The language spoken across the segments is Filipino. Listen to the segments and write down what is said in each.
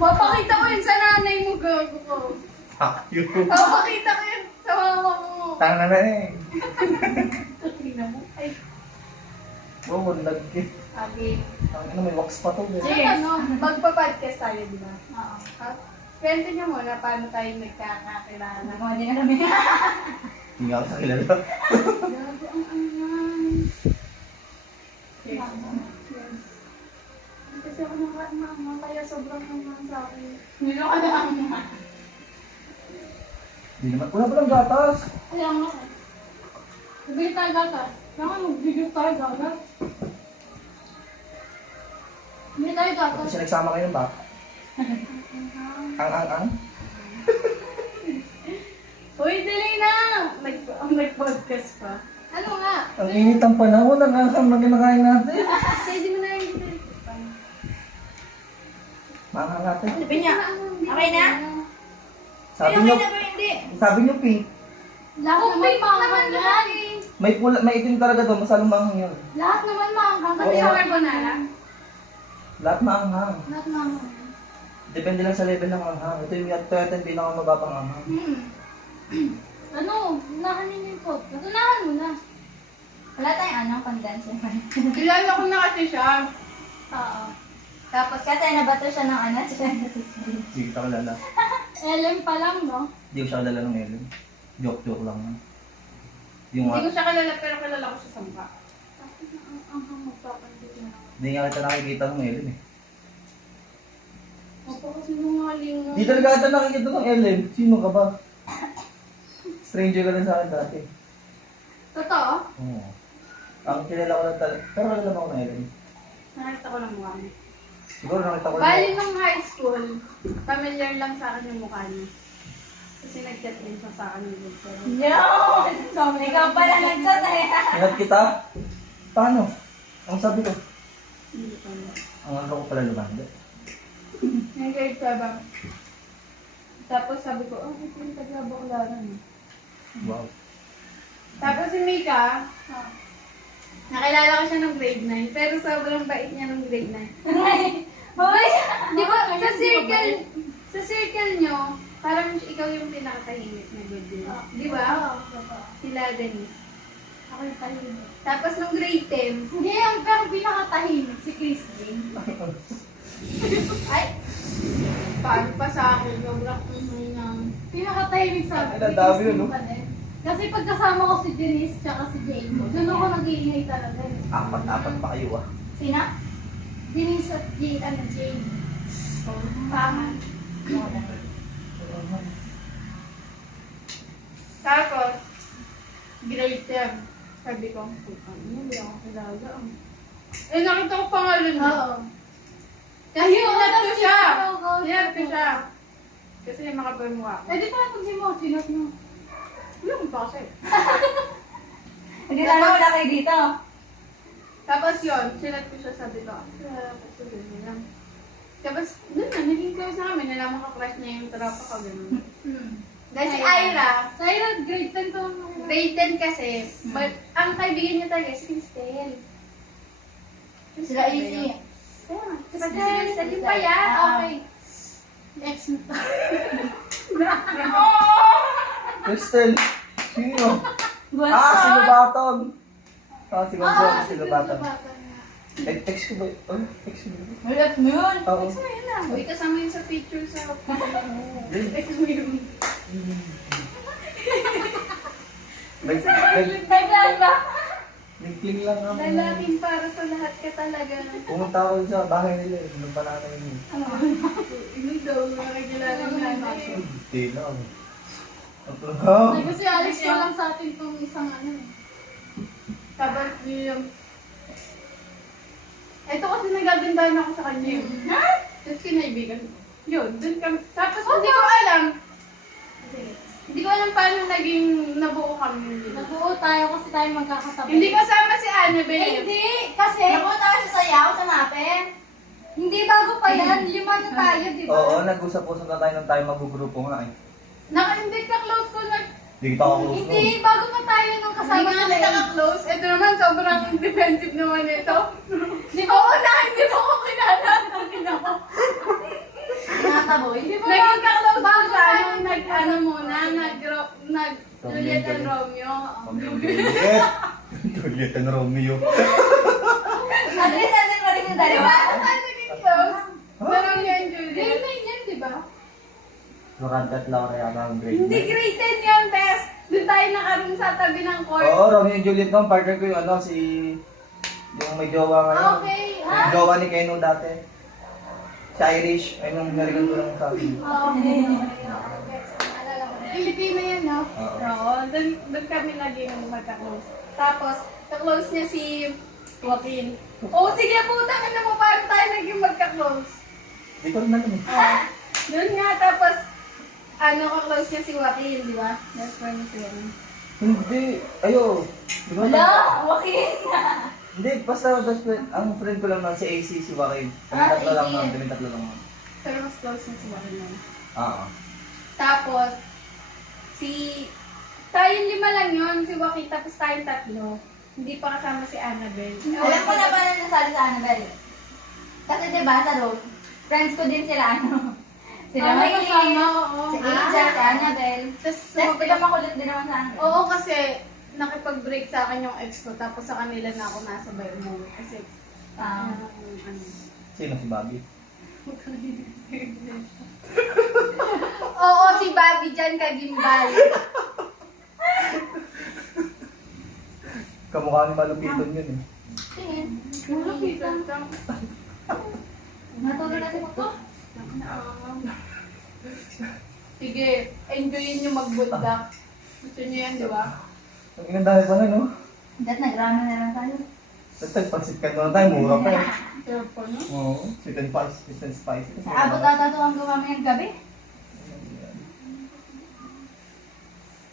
Papakita ko yun sa nanay mo, gago ko. Yun. Papakita ko yun sa mama mo. Tanga na eh. Tingnan mo. Ay, Oo, lagi. sabi. Ano, may wax pa to. Yes. Ano, magpa-podcast tayo, di ba? Oo. Kwento niyo muna paano tayo nagkakakilala. Mga di alam eh. Hindi nga ako sa kilala. Gago ang angan. Yes. Kasi ako nakakaangan, kaya sobrang angan sa akin. Nilo ka na ang mga. Hindi naman. Wala pa lang gatas. Kaya nga. Nabili tayo gatas. Kaya mag-video tayo gatas. Bili tayo gatas. Kasi nagsama kayo ba? Ang. Uy, dali na! Nag-podcast pa. Ano nga? Ang init ang panahon. Ang anghang na kinakain natin. Pwede mo na yung dito. Maanghang natin. Sabi niya, okay na? Sabi Pero niyo, okay na ba hindi? sabi niyo pink. Lahat Oh, naman pink naman maanghang yan. lagi. May pula, may itim talaga to. Masalong maanghang yan. Lahat naman maanghang. Pati Oo. sa carbonara. Lahat maanghang. Lahat maanghang. Depende lang sa level ng anghang. Ito yung pinakamababang anghang. Ano? Unahanin yung pot. Unahan mo na. Wala tayong ano, condenser. Kilala ko na kasi siya. Oo. Tapos kasi nabato siya ng ano, siya nasisili. Hindi kita kilala. LM pa lang, no? Hindi ko siya kilala ng Ellen. Joke lang. Yung Hindi ko siya kilala pero kilala ko siya sa mukha. Ang magpapandit na. hindi nga kita nakikita ng Ellen eh. Opo kasi nungaling mo. Di talaga ata nakikita ng Ellen. Sino ka ba? Stranger ka lang sa akin dati. Totoo? Oo. Ang kilala ko lang talaga. Pero kilala mo ako ng Ellen. Nakita ko lang mukha niya. Siguro nakita ko Bali nung high school, familiar lang sa akin yung mukha niya. Kasi nag-chat din siya sa akin yung video. Yun! So, ikaw pala nag-chat eh. Ingat kita? Paano? Ang sabi ko? Hindi ko alam. Ang ano ko pala lumanda. Yung grade 7. Tapos sabi ko, oh, ito yung taga-Baklaran. Wow. Tapos si Mika, nakilala ko siya nung grade 9, pero sobrang bait niya nung grade 9. Hoy! Di ba, sa circle nyo, parang ikaw yung pinakatahimik na good girl. Di ba? Sila Denise. Ako yung tahimik. Tapos nung grade 10, Hindi, ang pero pinakatahimik si Christine. ay, paano pa sa akin, sobrang Pinakatahimik sa akin. Ang dami yun, no? Pa din. Kasi pagkasama ko si Denise tsaka si Jane, doon ako nag-iingay talaga. eh. Apat pa kayo ah. Sina? Denise at Jane. Paman. Tapos, grade 10, sabi ko, ano, hindi ako kilala. Eh, nakita ko pangalan niya. Oo. Kasi hinat ko siya. Oo. Hinat ko siya. Kasi makapal mukha ko. Eh, di pa pag si mo, sinot mo. Wala mo pa kasi. Hindi na wala kayo dito. Tapos yun, sinat ko siya, sabi ko, kasi yun lang. Tapos, doon na, naging close na kami, nalaman ko crush niya yung tropa ko, gano'n. Dahil si Ira, Sa Ira, grade 10 to. grade 10 kasi, but ang kaibigan niya talaga si Cristel. Sila easy. Kaya nga, si Cristel, yung paya, okay. Ex mo to. Crystal! Sino? Basta. Si Lubaton! Si Gonzalo, si si Lubaton. Lubaton. Text ko ba? Oh, text ko ba? Ulat mo yun. Oo. Text mo yun lang. Uy, kasama yun sa picture sa... Text mo yun. Nagdaan ba? Nagkling lang ako. Lalaking para sa lahat ka talaga. Pumunta ako sa bahay nila eh. Nung pananay niyo. Ino daw, nakakilala natin. Hindi lang. Oh. Ay, kasi alis ko lang sa atin itong isang ano eh. Tapos yung... Ito kasi nagagandahan ako sa kanya yun. Ha? Tapos kinaibigan ko. Yun, dun kami. Tapos hindi ko alam. Hindi ko alam paano naging nabuo kami. Nabuo tayo kasi tayo magkakatabi. Hindi kasama si Annabelle. Eh, hindi. Kasi... Nabuo tayo sa sayaw, sa mape. Hindi, bago pa yan. 5 na tayo, di ba? Oo, nag-usap-usap na tayo ng tayo mag-grupo nga eh. Naka-invite ka close ko na. Hindi kita ako Hindi, bago pa tayo nung kasama Hindi nga natin. kita ka-close. Ito naman, sobrang defensive naman ito. Di ba? Oo na, hindi mo ko kilala. Sabi na ko. taboy. Naging kaklose ko sa ano muna, Juliet and Romeo. Juliet. Juliet and Romeo. At least, andun pa rin yung dalawa. Diba? Ano tayo naging close? Romeo and Juliet. Grade 9 yan, diba? Florante at Laura yata ang grade Hindi, 9. grade 10 yan, best. Doon tayo nakaroon sa tabi ng court. Oo, Romeo and Juliet noon. Partner ko yung si... Yung may jowa ngayon. Okay, Yung jowa ni Keno dati. Si Irish. Ayun yung narinig ko lang sabi. Okay. Pilipino yan, no? Oo. Oo. Doon kami naging magka-close. Tapos, ka-close niya si Joaquin. Oh, sige, putang ina mo, paano tayo naging magka-close? Di ko rin alam eh. Doon nga, tapos, ka-close niya si Joaquin, di ba? Best friend niya si Hindi. Ayo. Di ba? Wala, Joaquin. Hindi, basta best friend. Ang friend ko lang na si AC, si Joaquin. Kami Ah, tatlo lang AC. naman. Kami tatlo lang naman. Pero mas close niya si Joaquin nun. Oo. Tapos, tayong 5 lang yun, si Joaquin, tapos tayong 3. Hindi pa kasama si Annabelle. Alam ko na pala nasali sa Annabelle. Kasi diba sa road, friends ko din sila Sila Oh, may Maylin, kasama, oo. si Angel, si Annabelle. Tapos, Tapos diba makulit din naman sa Annabelle. oo, kasi nakipag-break sa akin yung ex ko, tapos sa kanila na ako nasabay umuwi. Kasi, Ah. Sino si Bobby? Oo, si Bobby dyan, kagimbal. Kamukha ni Malupiton yun eh. Tingin. Malapitan ka. Natulog na si Muto. Sige, enjoyin nyo magbundak. Gusto nyo yan, di ba? Ang inandami pa na, no? Dahil nagrama na lang tayo. Tapos nagpansit ka na tayo, mura pa eh. Pero po, no? Oo, sweet and spicy, sweet and spicy. Sa abot ata ito ang gumamayang gabi.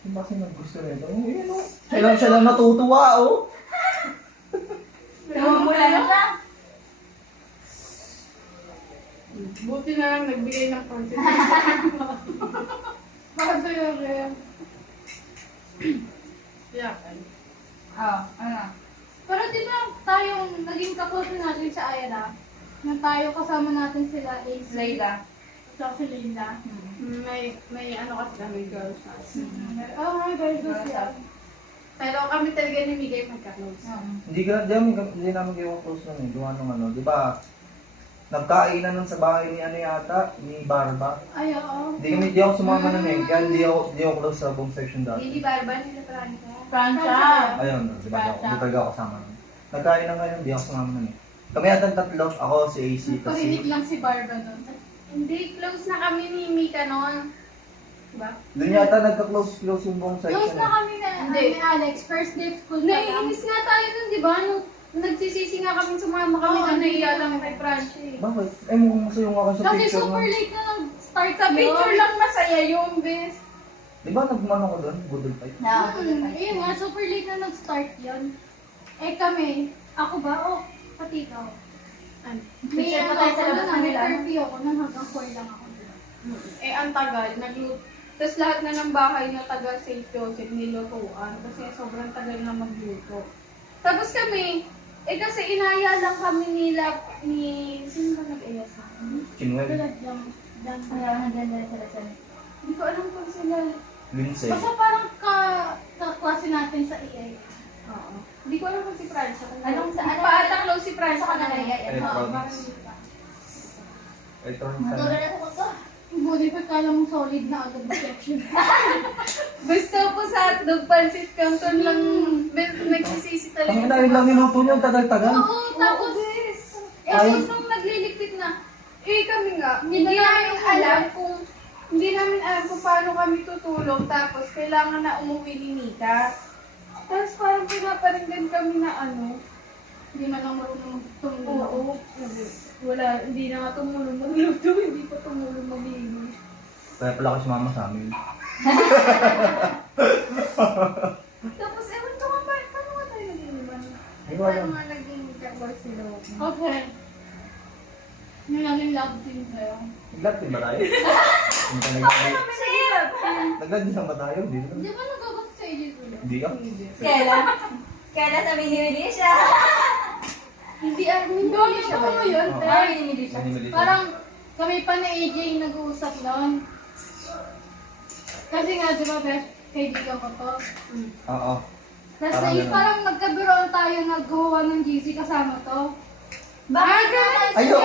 Yung ba kasi naggusto rin ito? Ayan o. Siya lang natutuwa, oh. Tumumula na siya. Buti na lang nagbigay ng content. Bakit sa'yo, Rhea? Yakan. Oo, ano? Pero di ba tayong naging kaklose natin sa Ira? Na tayo kasama natin sila is Layla. sa si Linda. May ano kasi kami girls house. Oh, may girls house yan. Pero kami talaga ni Migay magka-close. Hindi namin gawa close nun eh. Gawa nung ano, di ba? Nagkainan nun sa bahay ni ano yata, ni Barba. Ay, oo. Di ako sumama nun eh. Kaya hindi ako close sa buong section dati. Hindi Barba, nila Franca. Francia. Ayun, di ba? Hindi talaga ako kasama nun. Nagkainan ngayon, hindi ako sumama nun eh. Kami yata tatlo, ako, si AC, kasi... Parinig lang si Barba nun. Hindi, close na kami ni Mika noon. Diba? Doon yata nagka-close yung buong section Close na eh. kami na Hindi. ni Alex, first day of school. Naiinis nga tayo nun, di ba? Nung nagsisisi nga kami, sumama kami na naiya lang kay Francie. Bakit? Eh, mukhang masayong ako sa Kasi picture super mo. late na nag-start sa picture lang masaya yung bes. Di ba nagmano ko doon? Budol pa yun. Ayun nga, super late na nag-start yun. Eh kami, ako ba? Oh, pati ikaw. Ano? May Picture pa ano tayo sa ako labas na, ng may nila. curfew ako na hanggang 4 lang ako. Eh, ang tagal, nagluto. Tapos lahat na ng bahay na taga St. Joseph nilutuan kasi sobrang tagal na magluto. Tapos kami, kasi inaya lang kami sino ba nag-aya sa akin? Chinuel. Ayaw na ganda sila sa... Hindi ko alam kung sila. Lindsay. Basta parang kaklase natin sa EA. Oo. Hindi ko alam kung si Francia. Anong sa- ano- Paata close si Francia Sa kanila, kanila. EA. Oo, Electronics. parang hindi pa. Electronic Natulog sana. na si Muto. Buti pa kala mo solid na agad reception. Gusto po sa hotdog, pancit canton lang. Nagsisisi talaga. Ang dahil lang minuto niyo, tagal-tagal. Oo, tapos Ayun. nung nagliligpit na, kami nga, hindi namin alam kung paano kami tutulog, tapos kailangan na umuwi ni Mika. Tapos parang pinaparinggan kami na hindi man lang marunong tumulong. Oo. Wala, hindi na nga tumulong magluto, hindi pa tumulong maglinis. Kaya pala kasi mama sa amin. Tapos ewan ko nga, paano nga tayo naging iba? Hindi ko alam. Paano nga naging kakbar sila? Okay. May naging love team tayo. Naglag din ba tayo? Hindi ka naglag din ba tayo? Hindi naman. Di ba nagkabot sa AJ ulit? Hindi ka? Kela. Kela sa mini-mini siya. Hindi, mini siya ba yun? Ah, mini-mini siya. Hindi mo dito. Parang, Kami pa na AJ nag-uusap noon. Kasi nga, di ba, best kaibigan ko to. Oo. Tapos Parang ganun. parang nagkabiroon tayo naggawa ng GC kasama to. Bakit Ay, oo.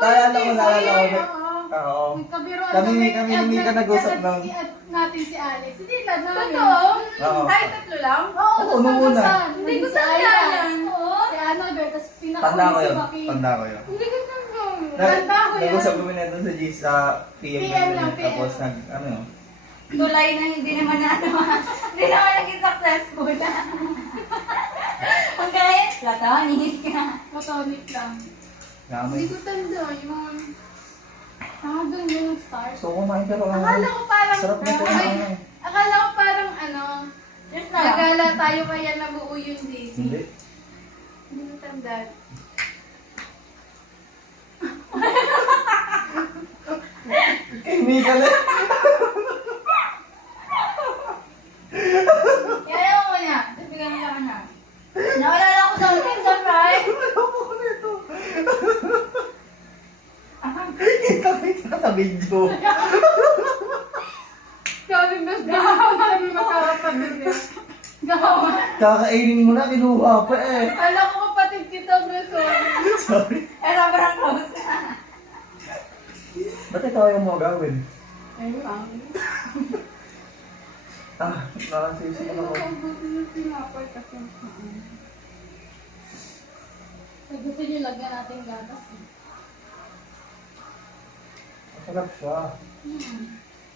Naalala ko. Oo. Nagkabiroon Kami hindi ka nag-usap ng... natin si Alex. Hindi lang namin. Totoo? Oo. Tayo tatlo lang? Oo, Oo, nung una. Hindi ko Si tanda Ira. yan. Oo. Si Annabelle, tapos Tanda ko pinakauli si yun. Maki. Tanda ko yun. Hindi ko tanda. Tanda ko yan. Nag-usap kami na doon sa G sa PM. PM lang, PM. Tapos ano yun. Tulay na hindi naman hindi naman naging successful. Ang kahit platonic ka. Platonic lang. Gamay. Hindi ko tanda yung... doon yung stars. So kumain ka rin. Akala ko parang... Sarap na ito. Ay, akala ko parang Just na lang. nagala tayo kaya nabuo yung DC. Hindi. Hindi ko tanda. Kay Mika na. Kaya mo muna. Tapos bigyan mo lang na. Nawala ko sa ulit. Right? Ako ko nito. Kita ka sa video. Sabi, mas gawa kami magkakapatid niya. Gawa. Kakainin mo na, kinuha pa eh. Alam ko kapatid kita, bro. Sorry. Sorry. Eh, sobrang close. Ba't ikaw yung mga gawin? Ayun lang. Nakasisi Ayun ako. lang, buti na tinapay kasi. Gusto niyo lagyan natin gatas. Masarap siya.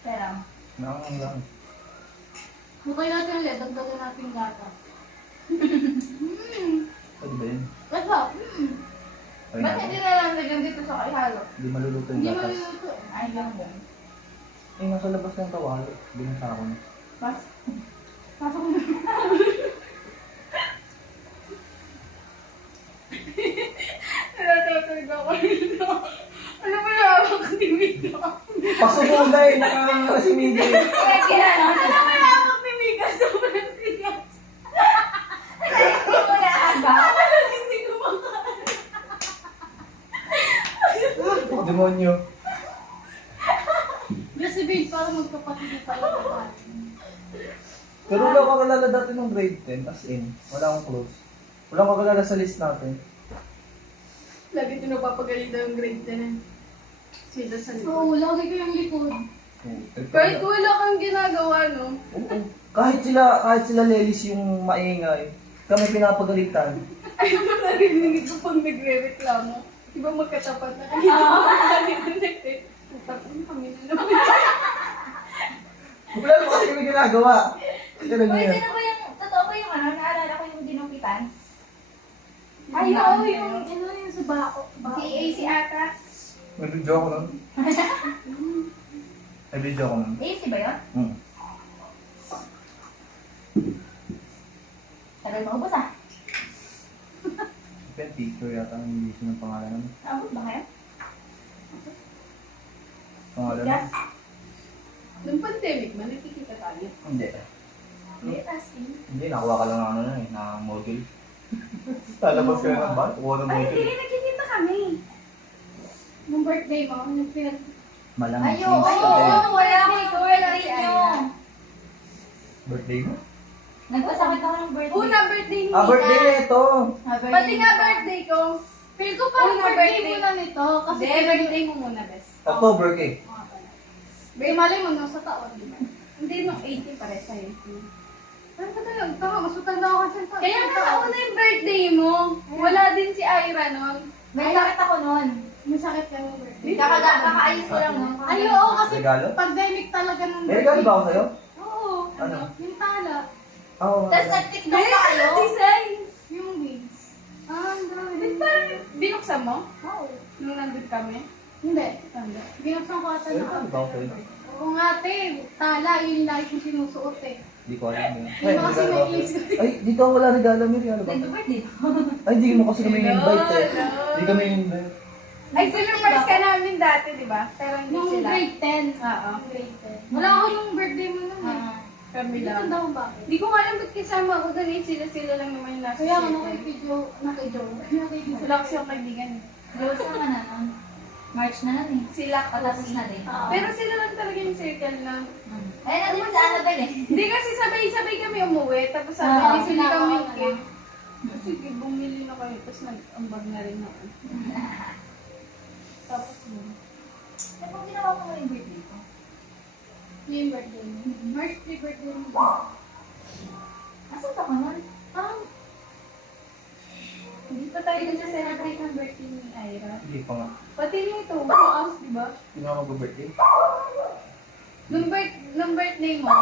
Pero, Nakang lang. Bukay natin ulit, dagdagan natin gatas. Pwede ba yun? Ito, Ay, ba't hindi na lang lagyan dito sa kaihalo? Hindi maluluto yung hindi gatas. maluluto. Ay, lang din. Eh, nasa labas ng kawali. Binasa ko na. Mas, Pasok mo na. Natutulog ako rito. Ano ba yung hawak ni Mika? Pasok mo na eh, nakakala si Mika. kaya ginano. Ano ba yung hawak ni Mika? Sobrang tigas. Hindi ko na aga. Hindi ko Demonyo. Kasi babe, parang magkapatid na talaga tayo. Pero wala ko kakilala dati nung grade 10, as in. Wala akong close. Wala akong kakilala sa list natin. Lagi tinapapagaling daw yung grade 10 eh. Sila sa likod. Oo, lagi ko yung likod. Kahit wala kang ginagawa, no? Oo. Kahit sila lelis yung maingay, kami pinapagalitan. Ayun mo narinig ko pag nagre-reklamo. Di ba magkatapat na kanina? Kami na naman. Wala naman kasi kami ginagawa. Ganun Uy, yun. sino ba yung, totoo ba yung naalala ko yung dinupitan? Ay, oo, yung sa bako. TAC ata. Nag-video ako nun. Nag-video ako nun. AC ba yun? Hmm. Tagal maubos ah. Pen teacher yata ang hindi siya ng pangalan nun. Abot ba kayo? Pangalan Yes. nun? Nung pandemic ba, nakikita tayo? Hindi. Hindi, tasking. Hindi, nakuha ka lang ng ano na eh, na module. Lalabas ka na ng bar, kuha ng Ay, module. hindi, nagkikita kami. Nung birthday mo, nung pinag... Malamig Ay, since oo, today. wala ko wala rin nyo. Birthday mo? Nagpasakit ako ng birthday. Una birthday ni Birthday na ito! Pati nga birthday ko. Feel ko parang Una birthday birthday. mo na nito. Kasi Hindi, birthday mo muna, bes. October eh. Bay, mali mo no, sa taon, di ba? Hindi, nung 18 pare sa'yo. Ano ka talaga? Tama, mas matanda ako kasi. Kaya nga nauna yung birthday mo. Wala din si Ira nun. May sakit ako noon. May sakit ka ng birthday. Kakaayos ko lang noon. Ay, oo, kasi Regalo? pandemic talaga ng May regalo ba ako sa'yo? Oo. Ano? Yung tala. Oo. Tapos nag-tiktok pa kayo. Design. Yung wings. Ang dami. Binuksan mo? Oo. Nung nandun kami? Hindi. Binuksan ko ata May na regalo ba ako sa'yo? Oo nga, te. Tala, yun lagi ko sinusuot eh. Hindi ko alam yun. Hindi mo kasi regalo ba ako naisip. sa'yo? Ay, dito wala regalo. May regalo ba? Nag-birthday. Ay, hindi mo kasi kami invite eh. Hello. Hindi kami invite. Ay, sinurprise ka namin dati, di ba? Pero hindi Nung sila. grade 10. Oo. Grade 10. Wala ako nung birthday mo nun eh. Kami Hindi lang. tanda ko ba? Hindi ko alam ba't kasama ako doon eh. Sila lang naman yung nasa Kaya ako circle. nakikidyo. Sila kasi yung kaibigan. Diyos naman na nun. March na lang eh. Sila Patapos na din. Pero sila lang talaga yung circle na. Ayun na din sa Annabelle eh. Hindi kasi sabay-sabay kami umuwi. Tapos sabi, Oo, bibili sinawa kami ka na. cake. Sige, bumili na kayo. Tapos nag-ambag na rin ako. Tapos yun. Ano bang ginawa ko ngayong birthday ko? Yung birthday mo. March 3 birthday mo. Asan ka nun? Hindi pa tayo nag-celebrate ng birthday ni Ira. Hindi pa nga. Pati nito, bukas, di ba? Hindi nga mag-birthday. Nung birthday mo,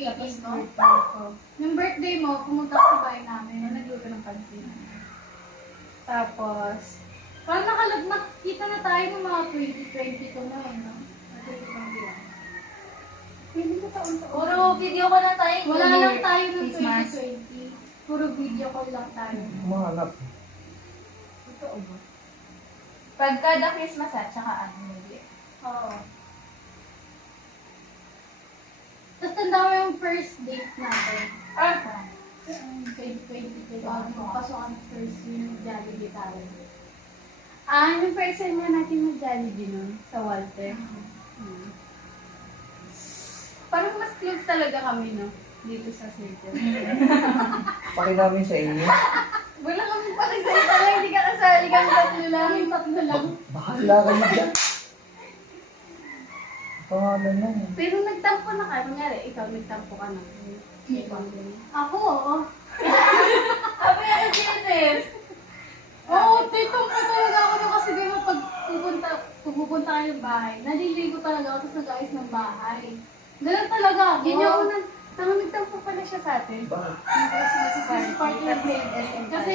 Tapos no? birthday ko. Nung birthday mo, pumunta ako sa bahay namin, nagluto ng pansin. Tapos, parang nakita na tayo ng mga 2022 na eh, no? Hindi ko taon-taon. Puro video ko lang tayo. Wala New lang Year, tayo ng Christmas. 2020. Puro video call lang tayo. Kumahanap. Totoo ba? Pagkada Christmas at saka ano, New Year. Oo. Tapos tanda mo yung first date natin. Ah, 2022, bago magpasok ang first yung Jollibee tayo. Yung first time na natin mag-Jollibee nun, sa Walter. Parang mas close talaga kami, no? Dito sa circle. Paki namin sa inyo. Wala kami pa nagsalita lang, hindi ka kasali kami tatlo lang, tatlo lang. Bahala kayo dyan. Pangalan lang. Pero nagtampo na ka, kunyari, ikaw nagtampo ka na. Ako, oo. Sabi na ng Jesus. Oo, titong ko talaga ako na kasi di ba pag pupunta kayo ng bahay, naliligo talaga ako tapos nag-ayos ng bahay. Ganun talaga ako. Ganyan ako na, nagtampo pala siya sa atin. Bakit? Party of SM. Kasi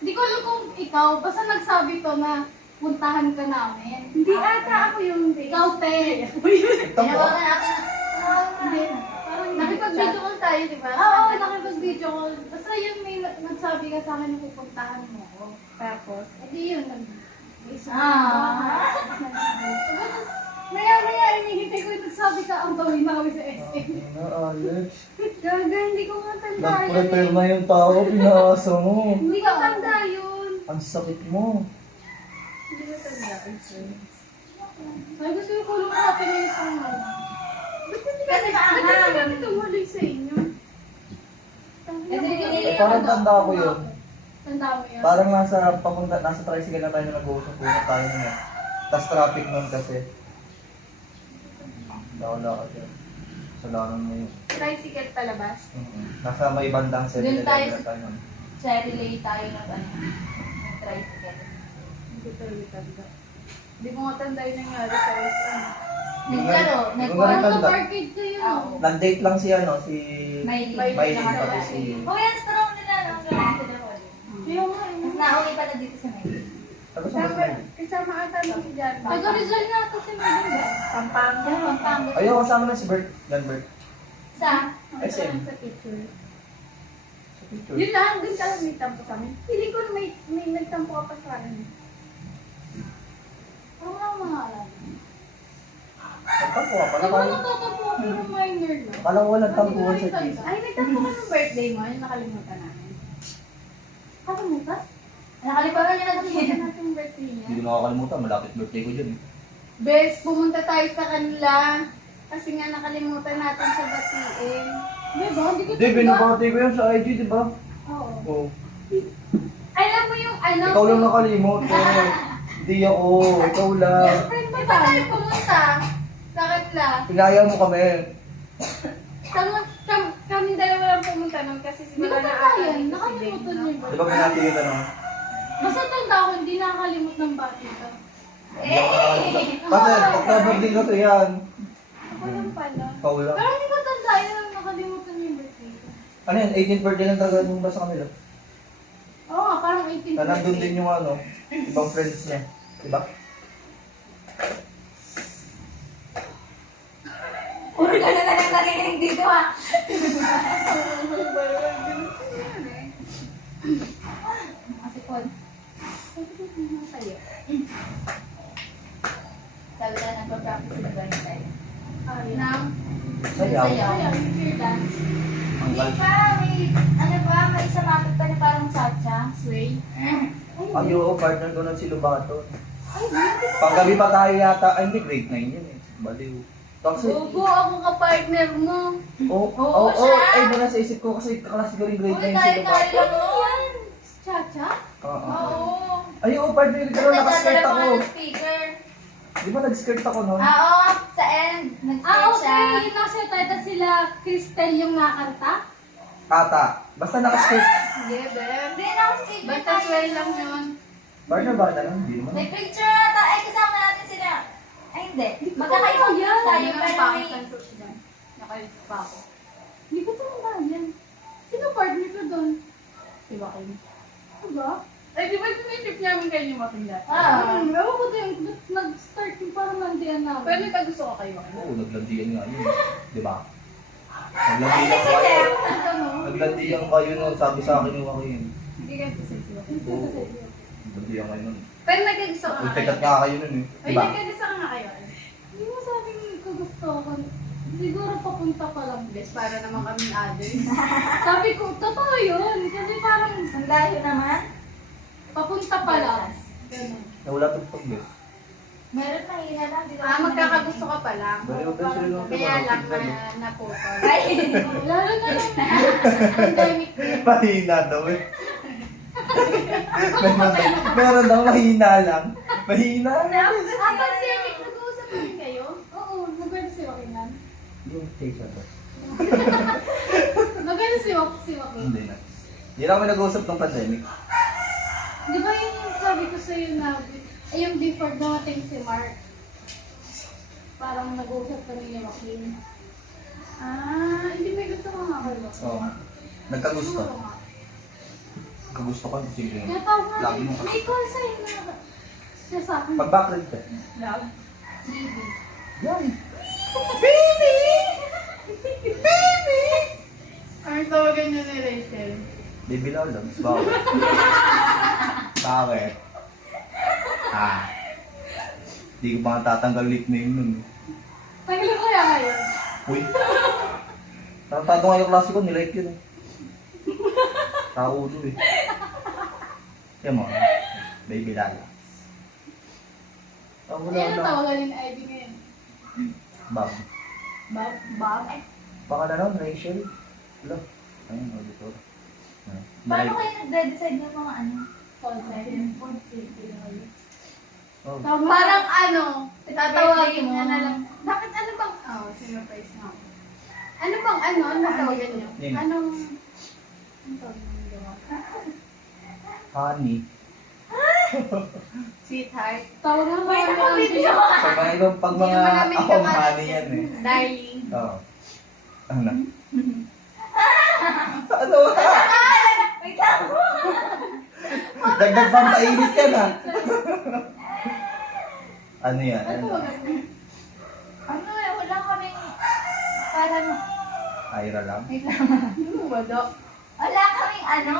di ko alam kung ikaw, basta nagsabi to na puntahan ka namin. Hindi ata ako yung ikaw, te. Ito po. Tinawagan natin. Hindi. Parang nakipag-video call tayo, di ba? Oo, nakipag-video call. Basta yun may nagsabi ka sa akin na pupuntahan mo ako. Tapos, edi yun, Maya-maya, inihintay ko yung nagsabi ka, ang gawin na kami sa SM. Alex. Gaga, hindi ko matanda Nag-prepare yun. na yung tao, pinaasa mo. Hindi ko tanda yun. Ang sakit mo. Hindi ko tanda yun, sir. Sabi ko sa'yo, kulong natin na yung sama. Kasi maanghang. Ba't hindi kami tumuloy sa inyo? Kasi pinili Eh, parang tanda ko yun. Tanda mo yun? Parang nasa tricycle na tayo na nag-uusap po na tayo na. Tapos traffic nun kasi. Wala ka dyan. Salanan mo yun. Tricycle palabas. Nasa may bandang 7 Doon tayo na tayo nun. sa relay tayo ng ano, ng tricycle. Hindi ko talaga tanda. Hindi ko nga tanda yung nangyari sa SM. Naglaro, Hindi ko nga rin tanda. Auto-parkade ko yun. Oo. Nag-date lang si si May Maylin nakasabay. pati si... Oh, yan, strong nila. No? Galing sila ko. Kaya nga, Mas nauwi pala dito sa May. Tapos sa mas Maylin. Kasama ata mo si Jan. Taga-Rizal na ito si Megan ba? Pampanga. Pampanga. Ayaw, kasama na si Bert. Dan Bert. Sa? SM. Sa picture. Sa picture. Yun lang, dun ka lang may tampo kami. Pili ko na may nagtampo ka pa sa akin. Ano nga mga alam? Nagtampo ka pala. Ay, walang tatampo ako pero minor lang. Akala ko walang tampuhan sa cheese. Ay, nagtampo ka ng birthday mo. Yung nakalimutan namin. Nakalimutan? Nakalimutan niya na Nakalimutan natin yung birthday niya. Hindi ko nakakalimutan. Malapit birthday ko dyan. Bes, pumunta tayo sa kanila. Kasi nga nakalimutan natin sa batiin. Diba? Hindi ko Hindi, binabati ko yan sa IG, di ba? Oo. Oo. Alam mo yung ano? Ikaw lang nakalimot. Hindi ako. Ikaw lang. Friend ba tayo pumunta? Sa kanila. Pinaya mo kami. Kami dalawa lang pumunta nun kasi Hindi ko simula na tanda ata yan. si Nakalimutan Beng, niyo no? Di ba pinati yung tanong? Basta tanda ko, hindi nakakalimot ng bati ka. Kasi October din kasi yan. Ako lang pala. Ikaw lang. Pero hindi ko tanda yun, nakalimutan yung birthday ko. Ano yan? 18th birthday lang talaga nung ba sa kanila? Oo nga, parang 18 Na nandun din yung ano, ibang friends niya. Di ba? Puro ka na lang narinig dito ha. Kasi Paul, Masaya. sabi na nagpa-practice na ba tayo? Nang? Sayaw. Ayaw, yung fear dance. Ang Hindi gal. pa, ano ba, may sumapit pa na parang cha-cha. Sway. Ay, oo, partner ko na si Lobato. Ay, Ay, hindi ko. Panggabi pa tayo yata. Ay, hindi, grade 9 yun eh. Baliw. Tapos, Bobo, ako ka-partner mo. Oo, siya. ay, ba nasa isip ko kasi kaklase ko rin grade 9 Uy, sila tayo pa. lang yun. Chacha? Oo. Oo. Ay, oo, partner, pero nakaskirt Nagdadala ako. ko ng speaker. Di ba nag-skirt ako noon? Oo, sa end. Nag-start siya. Okay. Nasa tayo sila, Cristel yung nakanta. Ata. Basta nakaskirt. Hindi, Ben. Hindi na ako speaker. Basta swell lang yun. Partner ba na lang? Hindi naman. May picture ata. Ay, kasama natin sila. Ay, hindi. Magkakaiba yan. tayo, pero may... Nakalit pa ako. Hindi ko tandaan yan. Sino partner ko doon? Si Joaquin. Diba? Ay, di ba tinitip namin kayo yung Joaquin dati? Ewan ko din, nag-start yung parang nandiyan namin. Pero nagkagusto ko kayo. Oo, naglandian nga yun. Di ba? Naglandian kayo. Naglandian kayo nun. Sabi sa akin yung Joaquin. Hindi ka kasi si Joaquin. Oo. Naglandian kayo nun. Pero nagkagusto ka nga Nagtekat nga kayo nun eh. Ay, Di ba? nagkagusto ka nga kayo. Hindi mo sabing gusto ko. Siguro papunta pa lang, bes, para naman kaming others. Sabi ko, totoo yun. Kasi parang Ang layo naman. papunta pa lang. Ganun. Nawala tugtog bes. Meron na hina lang. Di ko Magkakagusto ka pa lang. Baliw ka sila lang. Kaya lang na naputol. Ay! Lalo na nung pandemic din. Mahina daw eh. Meron daw mahina lang. Mahina lang. Pandemic, nag-uusap namin kayo? Oo, nag-ano si Joaquin yan. Yung taste ba? Nag-ano si Joaquin? Hindi na. Hindi na kami nag-uusap ng pandemic. Di ba yun yung sabi ko sa'yo na, ay yung before dumating si Mark, parang nag-uusap kami ni Joaquin. Hindi may gusto ko nga kayo. Oo. Nagkagusto. Siguro nga. Kagusto ko kasi yun. Kaya tawag nga, Lagi mo. may call sa'yo na siya sa akin. Pag-background ka. Love. Baby. Yan. Ang tawagan niya ni Rachel. Baby Lolabs. Bakit? Bakit? Hindi ko pa nga tatanggal nickname nun. Tagli ko kaya kayo. Uy. Tarantado nga yung klase ko, nilike yun eh. Taulo eh. Yan mo. Baby Lala. Oh, wala Yan ang na. tawagan ni Ivy ngayon. Bob. Bob? Bob? Baka na nun, Rachel. Wala. Ayun, auditor. Paano kayo nagde-decide ng mga ano? Call sign. Oh. Parang ano, tatawagin mo. niya na lang. Bakit ano bang, sinurprise na ako. Ano bang ano tawagan niyo? Nino. Anong tawag niyo? Honey. Sweetheart. Tawagan mo May kami naka-video ng Pag mga ibang, pag Hindi mga naman namin ako, kamat- honey yan eh. darling. Oo. Ano? Ano ka? Wait lang! Dagdag pang painit ka na. Ano yan? Ano Ano? tawagan mo? Ano eh, wala kaming... Parang... Ira lang? Wait lang. Ano wala? Wala kaming ano.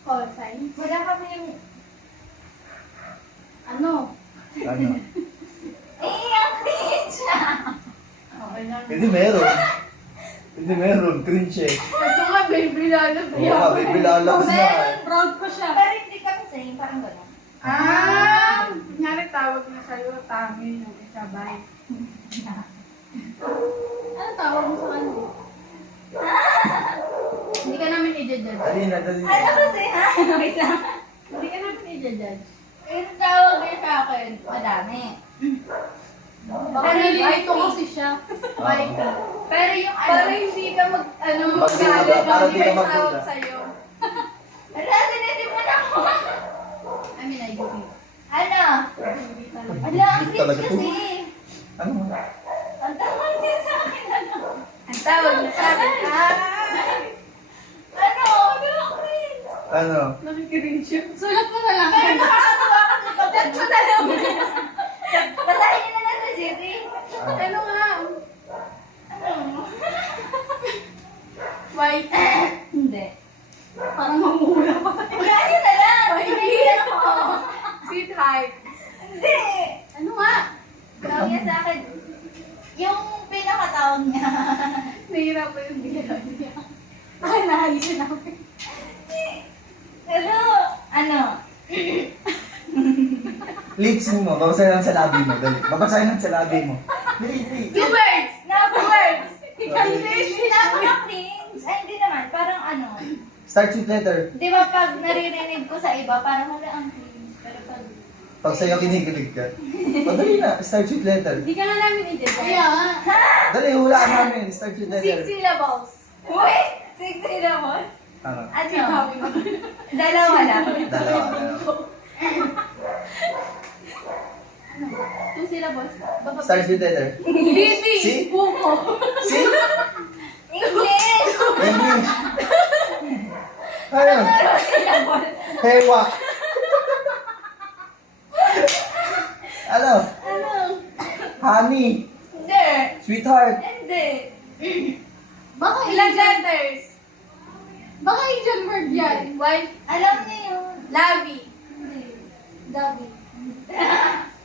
Call sign? Wala kaming... Ano? Ano? Ang cringe siya! Okay lang. Hindi meron. Hindi meron. Cringe eh. Ito nga, baby lalo. Oo nga, baby lalabs na. Meron. Proud ko siya. Pero hindi kami same, parang gano'n. Kunyari tawag na sa'yo, tami yung isa, bye. Ano tawag mo sa kanila? Hindi ka namin i-judge. Dali na, dali na. Ano kasi ha? Wait lang. Hindi ka namin i-judge. Yung tawag niya sa akin, madami. Pero ito kasi siya. Oo. Pero yung ano... Para hindi ka Magduda, mag-galit para kung di ka may magduda. tawag sa'yo. Wala, sinisi mo na ako. I mean, I do. Ano? Hindi talaga. Wala, ang Hindi cringe talaga to. kasi. Ano? Ang tawag niya sa akin, ano? Ang tawag na sa akin, Ano? Ano ang cringe? Ano? nakikiring siya. Sulat mo na lang. Pero nakakatawa kasi pagkat mo na lang. Basahin niyo na lang sa GC. Ano nga? Ano? White. Hindi. Parang mamula pa. Basahin niyo na lang. Sabihin ako. Sweetheart. Hindi. Ano nga? Tawag niya sa akin. Yung pinakatawag niya. Nahirap pa yung bilang niya. Ay, nahalisin namin. Pero, ano? Lips mo, babasahin lang sa labi mo. Dali. Babasahin lang sa labi mo. Dali. 2 words! 2 words! Hindi na ako na-cringe. Ay, hindi naman. Parang ano. Starts with letter. Di ba pag naririnig ko sa iba, parang wala ang cringe. Pero pag... Pag sa'yo kinikilig ka. O, dali na. Starts with letter. Hindi ka na namin i-design. Kaya nga. Dali, hulaan namin. Starts with 6 letter. syllables. Wait! 6 syllables? Ano? Ano? Dalawa lang. Dalawa. 2 syllables. Baka Starts with letter. Bibi! Si? Buko! Si? English! English. Ano? Syllables. Hewa. Ano? Ano? Honey. Hindi. Sweetheart. Hindi. Baka ilang letters? Baka Asian word yan. Wife, Alam niyo yun. Lavi, Hindi. Gabi.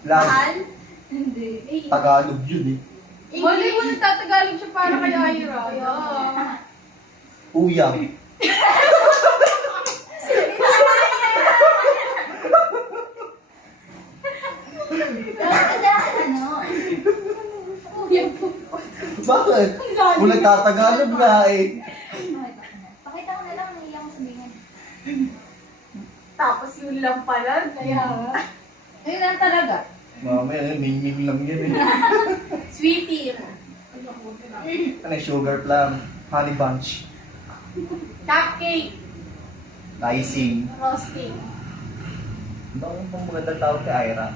Love. Mahal. Hindi. Tagalog yun eh. Mali mo nagtatagalog siya para kay Ira. Yeah. Uyang. Tapos sa ano? Bakit? Kung nagtatagalog nga eh. Pakita ko na lang ang iyong sabihin. Tapos yun lang pala. Kaya Ayun lang talaga. Mamaya, ming lang yun eh. Sweetie. Ano yung sugar plum? Honey bunch. Cupcake. Icing. Rose cake. Ano ang pang magandang tawag kay Ira?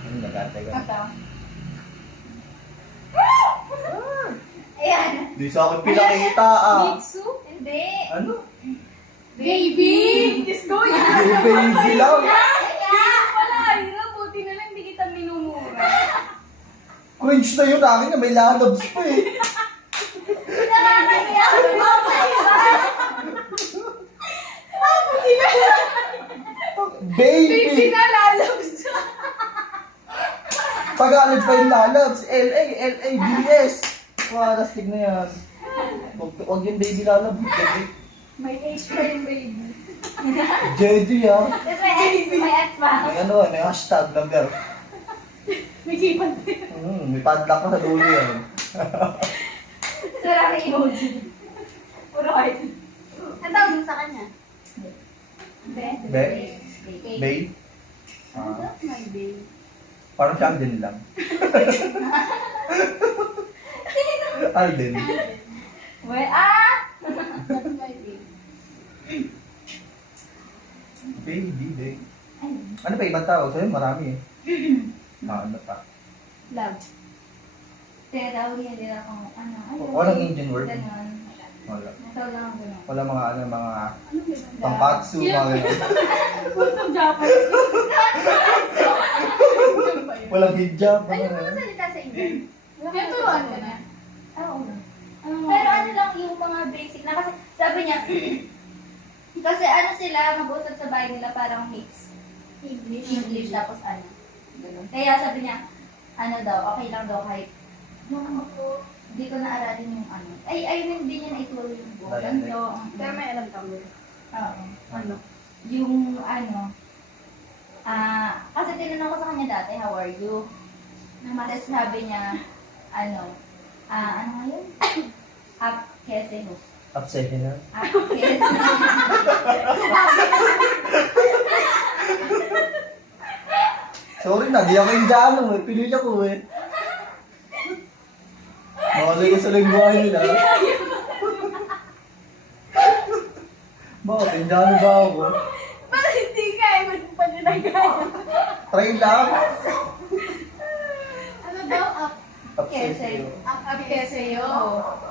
Ano nagkatay ka? Ito. Ayan. Di sa akin pinakita ah. Mitsu. Hindi. Ano? Baby! Diyos ko, yan. Yung baby lang. Kaya. Wala, Ira. Buti na lang hindi kita minumura. Cringe na yun akin na may lalabs pa eh. Nakakahiya ko yung mga Baby Baby! na lalabs. Tagalog pa yung lalabs. L-A-B-S. Makakastig na yan. Huwag yung baby lalabs. May age pa yung baby. JD ah. Tapos may X pa. May ano, may hashtag number. May kipan pa May padlock pa sa dulo yan. Sarap yung emoji. Puro heart. Ang tawag mo sa kanya? Be? Be? Babe? That's my baby. Parang siya Alden lang. Alden. Well, That's my baby. Baby, babe. Ay, Ano pa ibang tawag? Sa'yo marami eh. Ano pa? Love. teraw, hindi na akong ano. Walang Indian word? Ganon. Wala. Ito lang ang ganon. Wala mga ano, mga Ano ba yun? pankatsu, mga ganun. Putong Japanese. Walang hijab. Ano mga mga ganun. salita sa English? Kaya turuan ka na. Oo. Pero ano lang yung mga basic na kasi sabi niya, kasi ano sila, mag-usap sa bahay nila parang mix. English tapos ano. Ganun. Kaya sabi niya, ano daw, okay lang daw kahit yung ako, hindi ko na-aralin yung ano. Ay, hindi niya na-ituro yung buo. Ganito. Pero may alam ka mo. Oo. Ano? Yung ano, kasi tinanong ko sa kanya dati, how are you? Tapos sabi niya, ano nga yun? Up kese ho. Obsession na. Up kese. Sorry na, di ako Indiano eh. Pinili ako eh. Makalay ko sa lingwahe nila. Bakit? Indiano ba ako? Parang hindi ka eh. Ba't pa nyo nagkaya? Try lang. Ano daw? Up Kese. keseyo.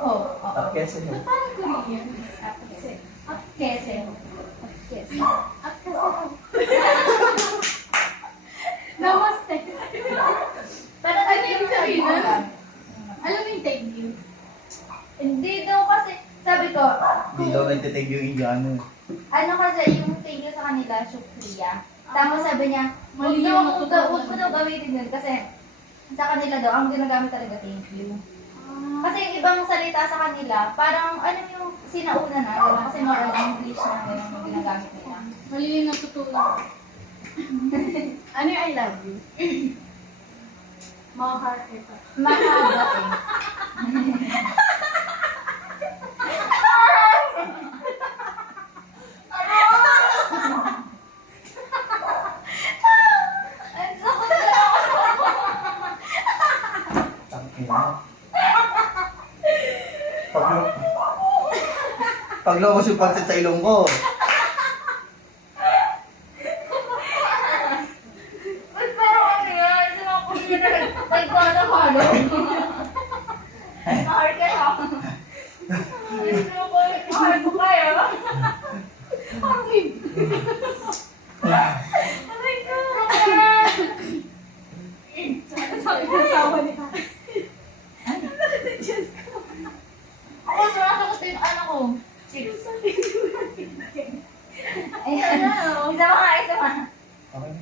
Oo. Up kese mo. Parang Korean. Up kese. Up kese ho. Yes. Up keseyo. Namaste. Parang Ano yung sabihin nun? Alam mo yung thank you? Hindi daw kasi, sabi ko, Hindi daw nagtitake yung Indiano eh. ano kasi yung thank you sa kanila, Shukriya. Tapos sabi niya, Mali huwag yung huwag ko daw gamitin yun kasi sa kanila daw, ang ginagamit talaga thank you. Kasi yung ibang salita sa kanila, parang ano yung sinauna na, diba? Kasi more on English na gano'n yung ginagamit nila. Mali yung natutunan. Ano yung I love you? Mga heart ito. Mahaba eh. Ang sakit na ako. Tangina. Pag lumabas yung pansit sa ilong ko. Ba't parang ano yan? Sa mga kumira, nagpala-halo. Mahal ka na. Mahal ko kayo. Aray ko. Sabi ko tawa ni Ate. Ako, sumasakot yung ano ko. Chips. Ayan na. Isa pa nga, isa pa. Okay.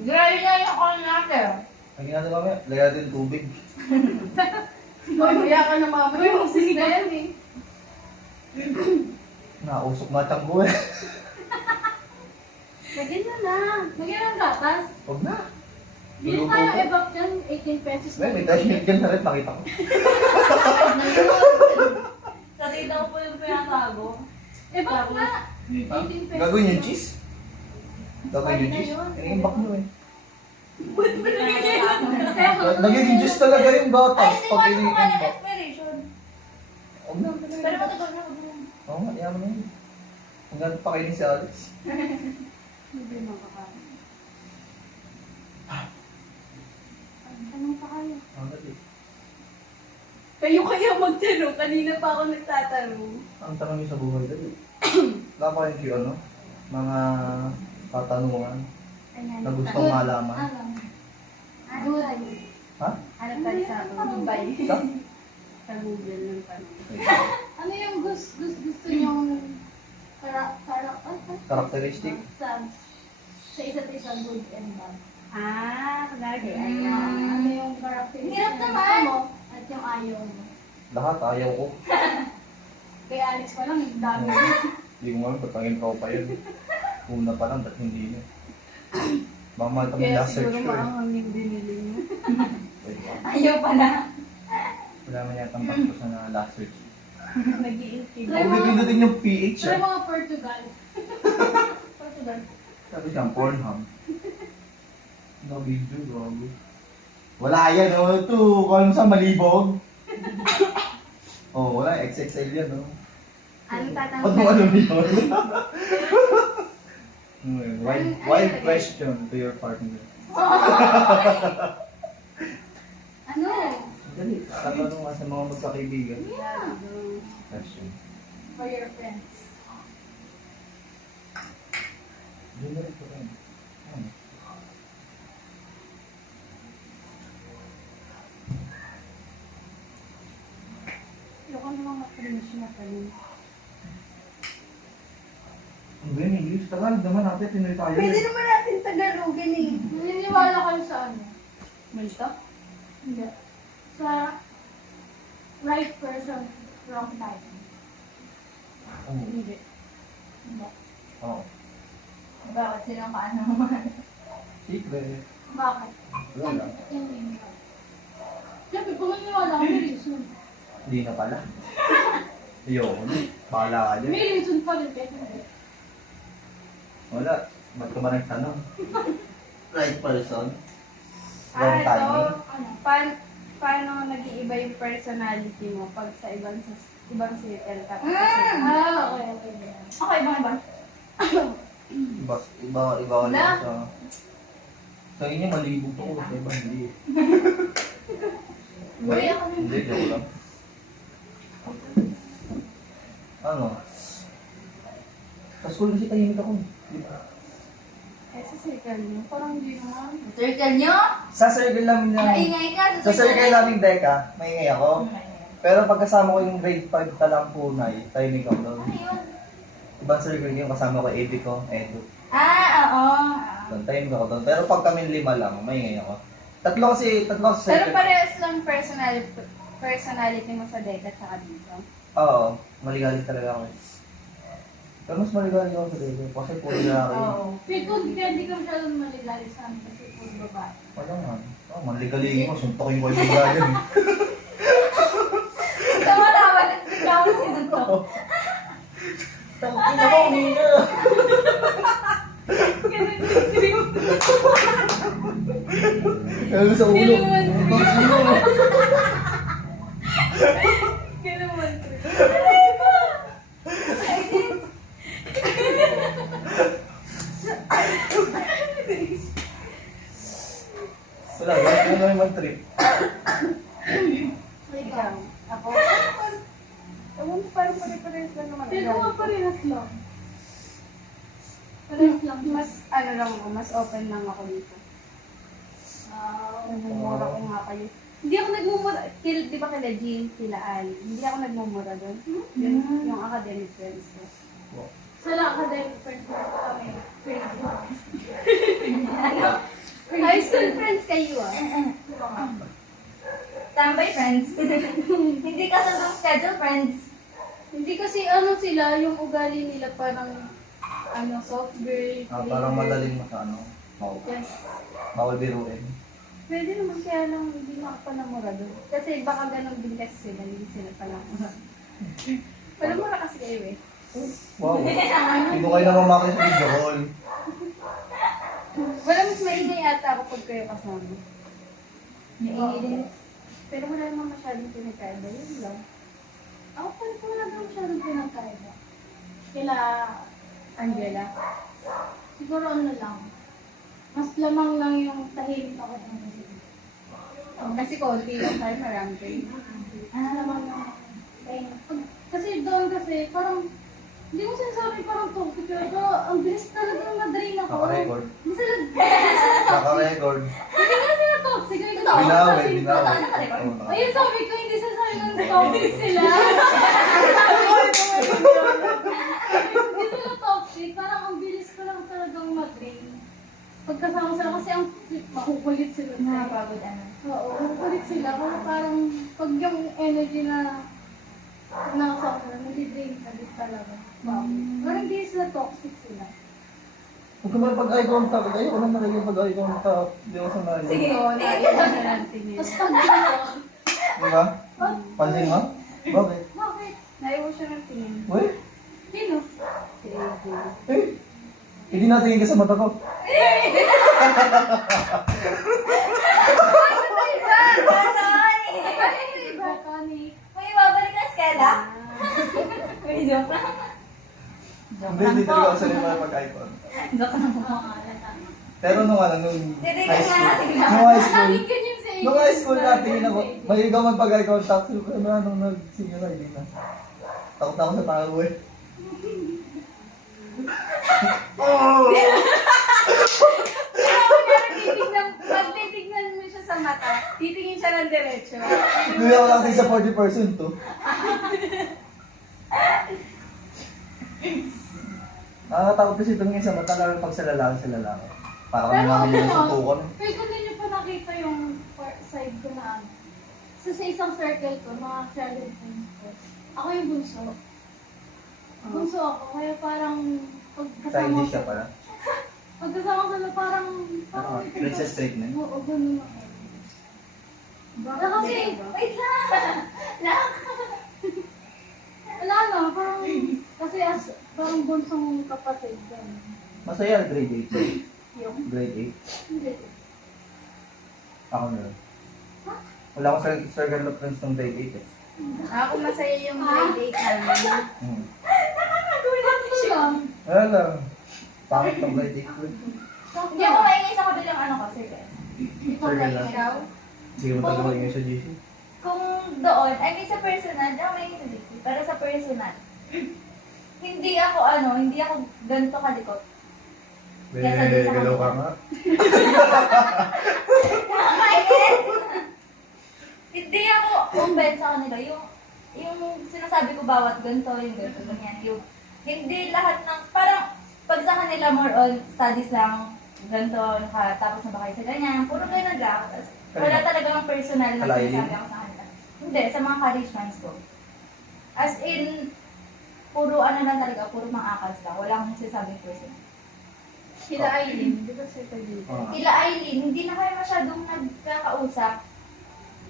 Grabe na yung call natin. Ang ginagawa mamaya, lagyan natin tubig. Mamaya ka na mamaya. Yung sis na yan eh. Nausok na tiyang ko eh. Lagyan na na. Lagyan ng gatas. Huwag na. Bili Luluto tayo ko. ebak dyan, 18 pesos. May tayo dyan na rin, nakita ko. Sa tita ko po yung pinatago. Ebak na. Ha? 18 pesos. Gagawin yung cheese? Gagawin yung Pwede na cheese? yun. Iniimbak mo eh. Kaya Lagyan yung juice talaga yung Ay, gatas. hindi Pag mo ano nga ng iniimbak. expiration. Huwag na. Pero matagal na. Oo nga, iyaman na yun. Huwag na pakainin si Alex. Hindi makakain. Tanong pa kayo. Ang dali. Kayo kaya magtanong. Kanina pa ako nagtatanong. Ang tanong niyo sa buhay dali. Wala pa yung ano? Mga katanungan Ayan. na gustong malaman. Alam. Good. Ha? Ano tayo sa Dubai? Sa? Sa Google ng tanong. Ano yung gusto niyong Characteristic? sa isa't isang good and bad? Lagi. Ano yung characteristic Hirap na naman. gusto mo at yung ayaw mo? Lahat ayaw ko. Kay Alex pa lang, yung dami. Hindi ko nga alam ba't ang intro pa yun. Una pa lang, ba't hindi niya? Baka mahal kami Kaya last search siguro ko eh. maangang yung binili niya. Wait lang. Ayaw pala. Wala man yata ang tapos na last search. Nag-iintig. Huwag pipindutin yung PH Try eh. mga Portugal. Portugal. Sabi siyang Pornhub. Na-video, grabe. Wala yan, oh. Ito, kung sa malibog. Oh, wala. XXL yan, oh. Anong Ba't tatanong? mo alam yun? Wild question to your partner. Ano? Dali, tatanong nga sa mga magkakaibigan. Yeah. Question. For your friends. Yun na rin po rin. Ano? Yung ano mga fringe na kanin. Ang ganyan, English. Tagalog naman natin, Pinoy tayo. Pwede naman natin Tagalogin eh. Naniniwala kayo sa ano? Multo? Hindi. Sa right person, wrong time. Oo. Hindi. Hindi. Oo. Bakit? Sino ka ano? Secret. Bakit? Wala lang. Yan yun. Siyempre, kung naniniwala ka, may reason. Hindi na pala. Ayoko na. Bahala ka dyan. May reason pa rin kahit hindi. Wala. Ba't ka ba nagtanong? Right person. Wrong Ito, timing. ano, paano nag-iiba yung personality mo pag sa ibang circle ka? Okay. Okay, bang? Iba wala Wala. sa... Sa inyo, malibog ako. Sa iba, hindi. Uy, ako na. Hindi, joke lang. Ano? Sa school kasi tahimik ako. Di ba? Eh, sa circle niyo, parang hindi naman. Circle nyo? Sa circle namin na... Maingay ka. Sa circle namin Deka, maingay ako. Pero pagkasama ko yung grade 5 talampunay, tahimik ako doon. Ano yun? Ibang circle yung kasama ko, Ebi ko, Edu. Oo. Doon, tahimik ako doon. Pero pag kami 5 lang, maingay ako. Tatlo kasi Pero circle. parehas lang personality mo sa Deca at saka dito. Oo, maligalig talaga ako. Pero mas maligalig ako sa Lele. Kasi puro lalaki. Oo. Feel ko, kaya di ka masyadong maligali sa amin kasi puro babae. Wala nga. Oh, maligalig mo. Suntokin ko yung bigla dyan. Tumatawa na bigla ako sinuntok. Tangina mo, Mina! Ano sa ulo? Ganun man, Chris. Wala, ganun na naman trip. Ikaw. Ako? Ewan ko, parang pare-parehas lang naman. Feel ko nga parehas lang. Parehas lang. Mas, ano lang ako, mas open lang ako dito. Nagmumura ko nga kayo. Hindi ako nagmumura, di ba kila Jean, kila Ali, hindi ako nagmumura doon. Yung academic friends ko. Sala academic friends ko kami. High school friends kayo Tambay friends. Hindi ka sa schedule friends. Hindi kasi ano sila, yung ugali nila parang soft girl. Parang madaling ano. Yes. Bawal biruin. Pwede naman kaya lang hindi na ako panamura doon. Kasi baka ganun din kasi sila, hindi sila panamura. Panamura kasi kayo eh. Wow. Hindi ko kayo naman makita sa video call. Wala mas maingay ata ako pag kayo kasama. Maingay din. Pero wala naman masyadong pinagkaiba, yun lang. Ako pa wala naman masyadong pinagkaiba. Kila Angela. Siguro ano lang. Mas lamang lang yung tahimik ako ng kasi. Kasi konti lang tayo, marami kayo. Lamang lang. Kasi doon kasi parang hindi ko sinasabi parang toxic pero ang bilis talaga ng na-drain ako. Naka-record. Hindi sila Naka-record. hindi nga sila toxic. Hindi ko Binawi, toxic. binawi. Ayun sabi ko, hindi sasabi ng toxic sila. Hindi sila toxic. Parang ang bilis ko lang talagang mag-drain. Pagkasama sila kasi ang makukulit sila. Nakapagod ano. Oo, makukulit sila. Kaya parang pag yung energy na nakasama sila, nag-drain ka din talaga. Parang hindi sila toxic sila. Huwag ka ba pag-eye contact? Ayoko lang nakikipag-eye contact. Hindi ako sanay. Sige. Oo, nakikita na natin yun. Tapos pag dito, Diba? Pansin mo? Bakit? bakit? Naiwan siya ng tingin. Uy? Sino? Si AJ. Eh? Hindi natingin ka sa mata ko. Botanic. May babalik na skela? May joke lang. Hindi, hindi talaga ako sanay makipag-eye contact. Joke lang po. Pero nung high Titigan school. nga natin. Nung high school. Laging ganyan si AJ. Nung high school natin ako. Mahilig ako magpag-eye contact. Pero nung nag-senior na, hindi na. Takot na ako sa tao eh. Oh! Pag titignan mo siya sa mata, titingin siya ng diretso. Hindi ako lang sa 40% to. Nakakatakot kasi tumingin sa mata lalo pag sa lalaki. Para kami Pero namin yung ano, sutukan. feel ko din niyo pa nakita yung side ko na ano. Sa isang circle ko, mga childhood friends ko. Ako yung bunso. Bunso ako, kaya parang pagkasama Childish siya pala. Pagkasama ko na parang Ano, princess treatment? Oo, ganun ako. Na kasi, wait lang. Lang. Wala na, parang, kasi parang bunsong kapatid. Ganun. Masaya, grade 8. Yung, Grade hindi. 8. Ako na lang. Wala akong circle of friends ng grade 8 eh. Ako masaya yung grade 8 namin. Hmm. Ito lang. Wala lang. Pangit ng grade 8 ko. Hindi ako maingay sa kabilang ano ko, sir. Circle lang. Ikaw? Hindi ko talaga magiging sa GC. Kung doon, I mean sa personal, may hindi. Pero sa personal, hindi ako ganito kalikot. Hello ka nga. Nakakainis! Hindi ako open sa kanila. Yung sinasabi ko bawat ganito, yung ganito, ganyan. Yung, hindi lahat ng, parang, pag sa kanila more on studies lang, ganito, tapos na ba kayo sa ganyan, puro ganun lang. Wala talagang personal na Alayin? sinasabi ako sa kanila. Hindi, sa mga college friends ko. As in, puro ano lang talaga, puro mga akas lang. Wala akong sinasabing person. Sila Aileen, di ba sa dito? Kila Aileen, hindi na kayo masyadong nagkakausap.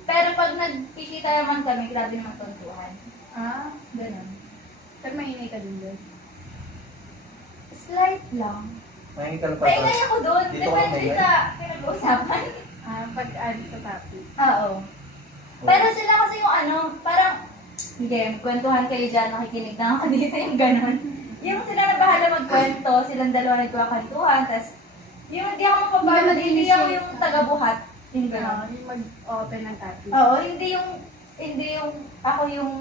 Pero pag nagkikita naman kami, grabe naman tontuhan. Ah, Ganun. pero mahinay ka din doon. Slight lang. Mahingi ka lang Maingay ako doon. Dito ka Depende maingay? sa pinag-uusapan. Ah, pag-add sa topic. Oo. Pero sila kasi yung ano, parang, sige, kwentuhan kayo dyan, nakikinig na ako dito yung ganun. Yung sila na bahala magkwento, silang dalawa nagkakwentuhan, tas yung hindi ako mapabalo, hindi ako yung tagabuhat. Yung ganun. Yung mag-open ng topic. Oo, hindi yung, ako yung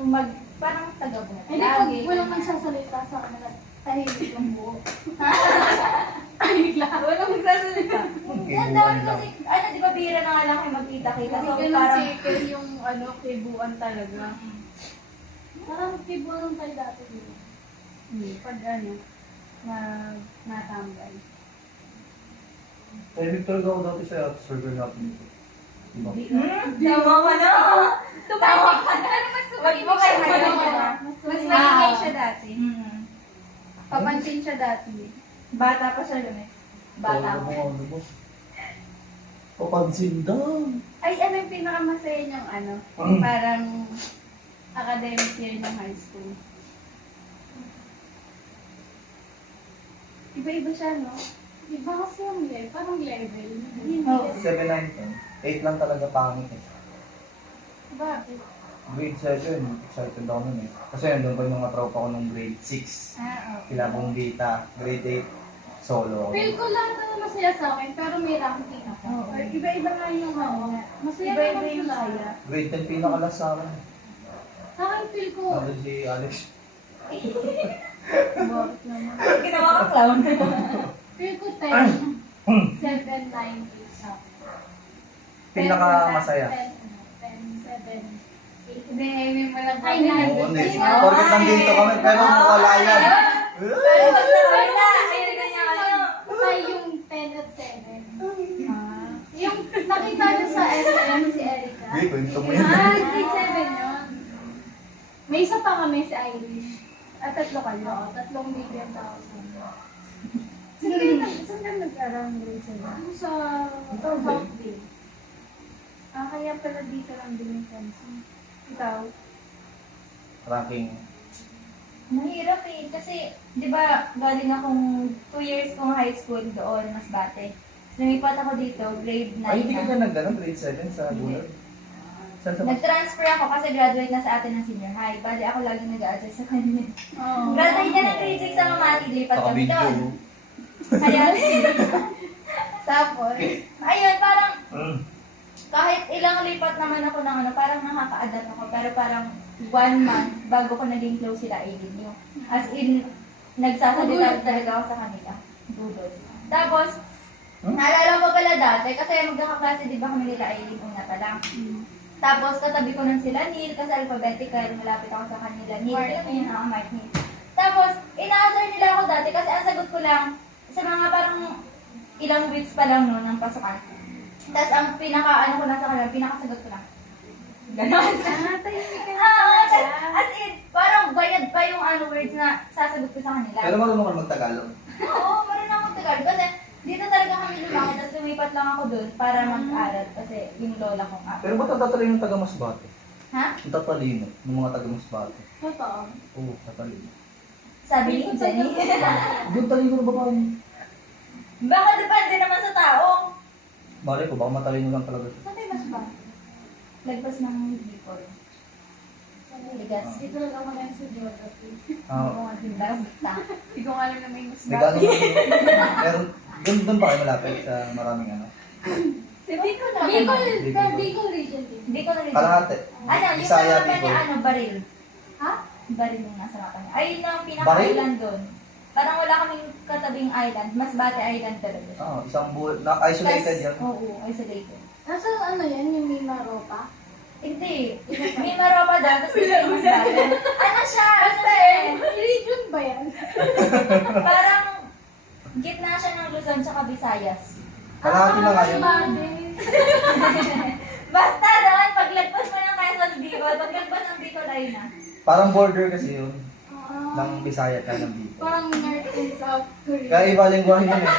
parang tagabuhat. Hindi, pag Lagi, walang ganyan. magsasalita sa kanila, tahimik ang buo. Tahimik lang. Walang magsasalita. Yan daw kasi, ano, di ba bira na nga lang kayo magkita-kita. So, Kasi ganun parang, si Kel yung ano, kibuan talaga. Parang kibuan tayo dati dito. Pag ano, natambay. Tahimik talaga ako dati sa server natin dito. Diba? tama ka na. Tumawag ka na. Wag mo kayo Mas maingay siya dati. Mm. Papansin siya dati. Bata pa siya lumit. Bata pa. Ano mo? Papansin daw. Ay, ano yung pinakamasaya niyang ano? Parang academic year ng high school. Iba-iba siya, no? Iba kasi yung level, parang level. Oo. 7, 9, 10. 8 lang talaga pangit eh. Bakit? Grade 7, excited ako nun eh. Kasi nandun pa yung mga tropa ko nung grade 6. Ah, okay. Sila Bongita, grade 8, solo. Feel ko lahat na masaya sa akin, pero may ranking ako. Oo. Or iba-iba nga yung ano. Masaya Iba-iba naman yung sila. saya. Grade 10 pinakalas sa akin. Sa akin feel ko, Nandun si Alex. Bakit naman? Ginawa kang clown. feel ko 10, 7, 9, 8 sa akin. Pinakamasaya. 10, 7, 8. Hindi, may malang Ay, nine. Oo, hindi. Ay, Porket nandito kami, pero wala yan. Pero pag sa kanila, ayun na niya ano. Tayo yung 10 at 7. Ah. Yung nakita niyo sa SM si Erica. Hindi, kwento mo yan. Ah, grade 7 yun. May isa pa kami si Irish. At tatlo kayo. Oo, tatlong medium tapos Saan ka nag-aral ng grade 7? ano sa South Bay. Ah, kaya pala dito lang din yung friends mo. Ikaw? Ranking. Mahirap eh. Kasi, di ba, galing akong 2 years kong high school doon, Masbate. Lumipat ako dito, grade 9 Ay, hindi ka na. na nag-ano, grade 7 sa Bulag? Saan sa Nag-transfer ako kasi graduate na sa atin ng senior high. Bali ako lagi nag-a-adjust sa kanya. Oo. Graduate na ng grade 6 sa Mamati, lipat kami Naka-video. doon. Kaya, Tapos, ayun, parang Mm. kahit ilang lipat naman ako ng ano, parang nakaka-adapt ako. Pero parang 1 month bago ko naging close sila, Aiden yung. As in, nagsasalita talaga ako sa kanila. Budol. Tapos, naalala ko pala dati, kasi magkakaklase, di ba kami nila Aiden una pa lang. Tapos, katabi ko nun sila Neil, kasi alphabetical, malapit ako sa kanila. Neil, yun, Mark Neil. Tapos, ina-answer nila ako dati, kasi ang sagot ko lang, sa mga parang ilang weeks pa lang noon ng pasukan. Tapos, ang pinaka-ano ko lang sa kanila, pinakasagot ko lang. Ganon. tahimik ka na Ah, talaga. as in, parang bayad pa yung ano words na sasagot ko sa kanila. Pero marunong ka mag-Tagalog. Oo, marunong ako Tagalog. Kasi dito talaga kami lumaki, tapos lumipat lang ako doon para mag-aral. Kasi yung lola kong Pero ba't ang tatalino ng taga-Masbate? Ha? Ang tatalino ng mga taga-Masbate. Totoo. Oo, tatalino. Sabi ni Jenny. Doon talino na ba kayo? Baka depende naman sa tao. Malay ko, baka matalino lang talaga. Saan kayo mas ba? Lagpas ng before. Ligas. Dito lang ako ngayon sa geography. Ah, Basta. Hindi ko nga alam na may mas may gano'n. Meron, doon ba kayo malapit sa maraming ano? Hindi ko na. Bicol, Bicol. Bicol region din. Hindi ko na rin. Kalahati. Ano, yung Bisaya, sa mapa niya, Bicol. ano, baril. Ha? Baril yung nasa mapa niya. Ayun ang Baril? pinaka-island doon. Parang wala kaming katabing island. Masbate Island talaga siya. Isang buwan, na-isolated yan. Oo, isolated. Nasa ano yan, yung Mima Ropa? Hindi. May maropa doon, tapos may Masbate. Ano siya? Ano siya? Region ba yan? Parang gitna siya ng Luzon tsaka Visayas. Kalahati na nga yun. Basta doon, paglagpas mo ng Quezon Bicol, paglagpas ng Bicol ay na. Parang border kasi yun. ng Bisaya ka ng Bicol. Parang North and South Korea. Kaya iba lingwahe nun eh.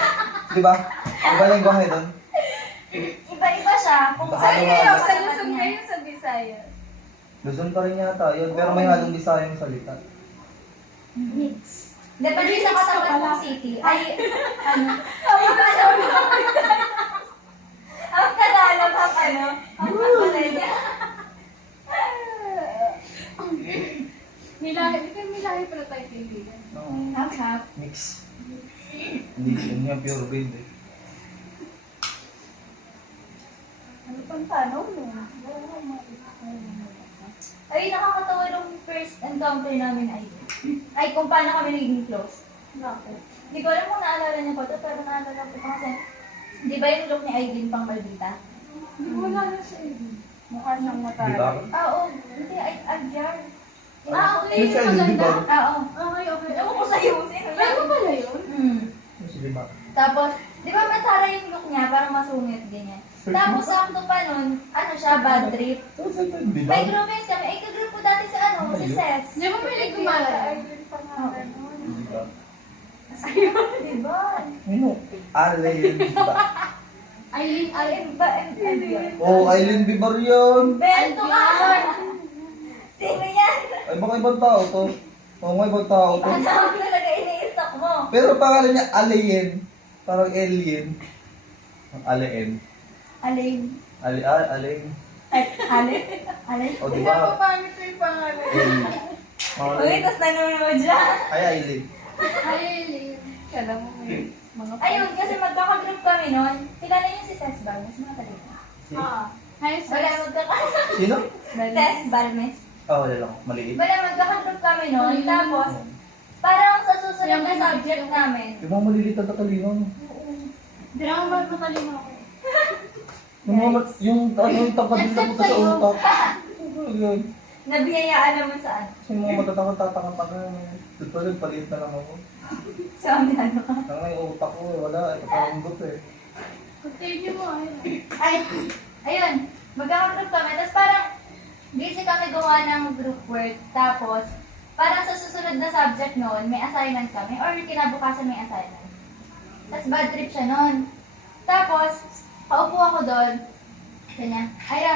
Di ba? Iba lingwahe doon. Iba-iba siya. Kung Baka saan naman. kayo, Sa sa Luzon Luzon kayo sa Visayas. Luzon pa rin yata yun. Pero may halong Bisayang salita. Mix. Depende sa katapat ng city. Ay, ano? Ang Tagalog, ang ano? Ang Makalenya. Milahi pala tayo kaibigan. No. Ang half. Mix. Hindi yan pure breed eh. Ano pang tanong mo? Ay, nakakatawa yung first encounter namin ay kung paano kami naging close. Bakit? Hindi ko alam kung naalala niya po ito, pero naalala ko pa kasi, di ba yung look ni Aileen pang Maldita? Hindi ko wala na siya eh. Mukha siyang Di matay. ba? Oo, hindi, Adyar. Okay. Yung sa Ilin, di ba? Oo. Okay. Ewan ko sa'yo, sino Ay, yan? ko pala yun? Yung si Diba? Tapos, di ba matara yung look niya, parang masungit, ganyan. Tapos, sakto pa nun, ano siya, bad trip. Di ba? May groomings kami, ay kagroup ko dati sa ano, si Ses. Di ba may gumala? Di ba? Di ba? Ano? Alin, di ba? Aileen, Ay, ba, Adyar. Oh, Aileen Bibar yun. Bento ka! Sino yan? Ay, baka ibang tao to. Oo nga, ibang tao to. Ang tawag talaga ini-stock mo. Pero pangalan niya Alien. Parang alien. Ang Alien. Alin? Alien. Ay, Alin? Alin? O, di Hindi ako ba? pangit yung pangalan. Uy, tapos nanonood siya. Ay, Aileen. Aileen. Kala mo may mga Ayun, kasi magkakagroup kami noon. Kilala niyo si Ses Balmes, mga talita. Si? Hi, Wala, Sino? Ses Balmes. Oh, wala lang. Maliit. Wala, magkakagroup kami noon. Tapos, parang sa susunod na subject namin. Yung mga maliliit na talino. Hindi naman matalino ako. Yung tapad din na punta sa utak. Yun. Nabiyayaan naman saan? Yung mga matatakot-tatakot pa na. Doon pa rin, paliit na lang ako. Sa amin, ano ka? Ang yung utak ko, wala. Ito parang gup eh. Continue mo, ayun. Ay, ayun, magkakagroup kami. Tapos parang, busy kami gawa ng group work. Tapos, parang sa susunod na subject noon, may assignment kami. Or kinabukasan may assignment. Tapos bad trip siya noon. Tapos, paupo ako doon. Sabi niya, Ira,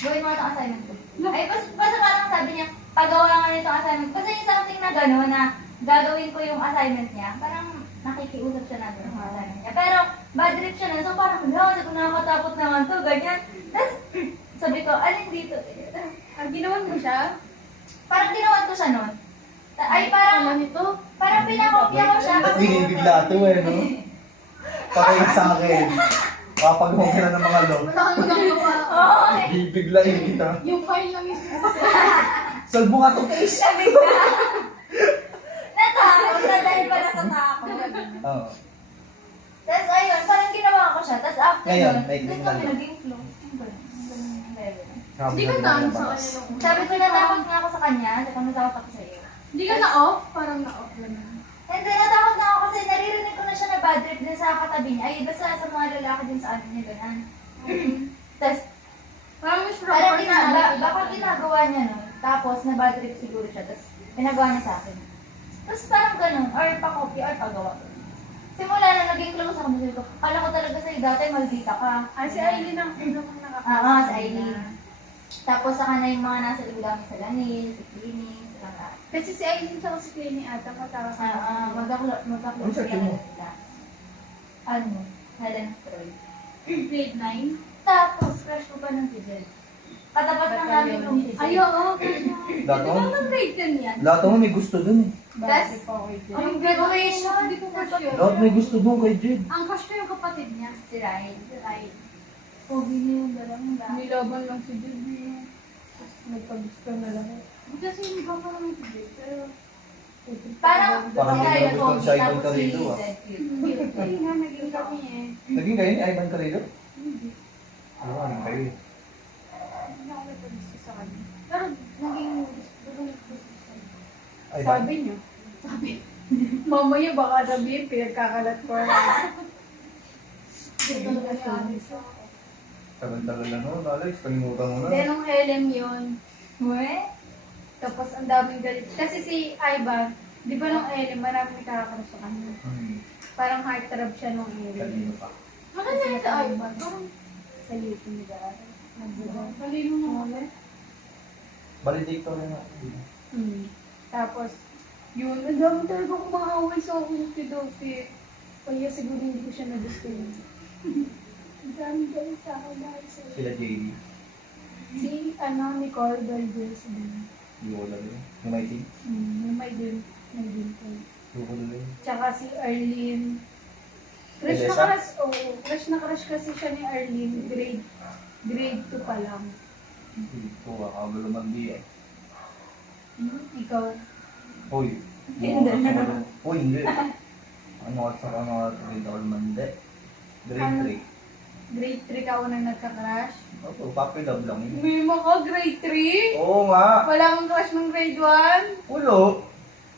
gawin mo itong assignment ko. Ay, basta parang sabi niya, pagawa nga nitong assignment. Kasi yung something na gano'n na gagawin ko yung assignment niya, parang nakikiusap siya na doon sa assignment niya. Pero, bad trip siya nun. So, parang, no, sabi ko nakakatakot naman to, ganyan. Tapos, sabi ko, alin dito? Ginawan mo siya? Parang ginawan ko siya nun. Ay, parang, Ano nito? parang pinakopya ko siya At kasi, binibigla ito eh, no? Pakinggan sa akin. Kapag okay na ng mga log, Wala kang magagawa. oo, bibiglayin kita. Yung file lang yung Solve mo nga itong case. sabi ko, natakot na dahil pala sa takot. Oo. Tapos ayun, parang ginawa ko siya. Tapos after Ngayon, nun, may doon ganun kami na. naging close. Ang ganun, ang ganun yung level. Hindi ka na ano sa kanya nung Sabi ko natakot nga ako sa kanya, saka natakot ako sa iyo. Hindi ka na-off? Parang na-off lang. And then natakot na ako kasi naririnig ko na siya na bad trip din sa katabi niya. Ay, basta sa mga lalaki din sa ano niya ganun. Tapos, Parang mas parang proper baka ginagawa niya no. Tapos, na bad trip siguro siya. Tapos, pinagawa niya sa akin. Tapos parang ganun, or pa-copy, or pagawa. Simula na naging close ako, sabi ko, kala ko talaga sa'yo dati, maldita ka. Si Aileen ang unang Oo, si Aileen. Tapos saka na yung mga nasa ulam sa Lanil, si Clinic, sila ka. Kasi si Aileen sa si Clenny ata matawa Magkaklo Ano siya, Timo? sila. Ano? Helen Troy. grade 9. Tapos, crush ko pa ng si Jel. Katapat ng namin room si Jel. Ay, oo. Lahat Di mo, ba grade 10 yan? lahat mo may gusto dun eh. Tapos, Ang graduation. Hindi ko pa sure. Lahat may gusto dun kay Jed. Ang crush ko yung kapatid niya. si Ryan. Right. Pogi niya yung galang ba? Nilaban lang si Judy. Tapos nagpagusto na lahat. Kasi hindi ba pa naman si Judy. Pero... Parang, Parang si hindi Ryan gusto pogi, sa ibang tapos si karito, ah. Zed cute. Hindi nga naging kami eh. Naging kayo ni Ivan Carrillo? Hindi. Oo, naging kayo. Hindi ako nagpagusto sa kanya. Pero naging gusto ko sa kanya. Ivan? Sabi niyo. Sabi. Mamaya baka sabihin, pinagkakalat ko. Tagal-tagal na no, Alex. Kalimutan mo na. Then, nung Helen yun, Uwe? tapos ang daming galit. Kasi si Ivan, Di ba nung Ellen, marami nakakarash sa kanya. Parang heartthrob siya nung Ellen. Kanino pa? Ano na yun sa iPad? Parang Sa YouTube nag-aaral. talino mo ulit. Valedictor rin ako. Tapos, yun, ang dami talaga kumahaway sa akin Dofi. Kaya siguro hindi ko siya nagustuhan. Ang dami galit sa akin dahil sa Sila JD. Si, Nicole Valdez din. Hindi ko alam yun. Yung may team. Yung may din po. Hindi ko alam yun. Tsaka si Arlene. Crush na Elisa? crush, crush na crush kasi siya ni Arlene. Grade 2 pa lang. Hindi ko akabalo man di eh. Ikaw. Hoy. Tinder. Hoy, hindi. Ano at saka mga grade ako naman hindi. Grade 3. Grade 3 ka unang nagka-crush. Opo, puppy love lang yun. May ka, grade 3? Oo nga. Wala kang crush ng grade 1? Wala.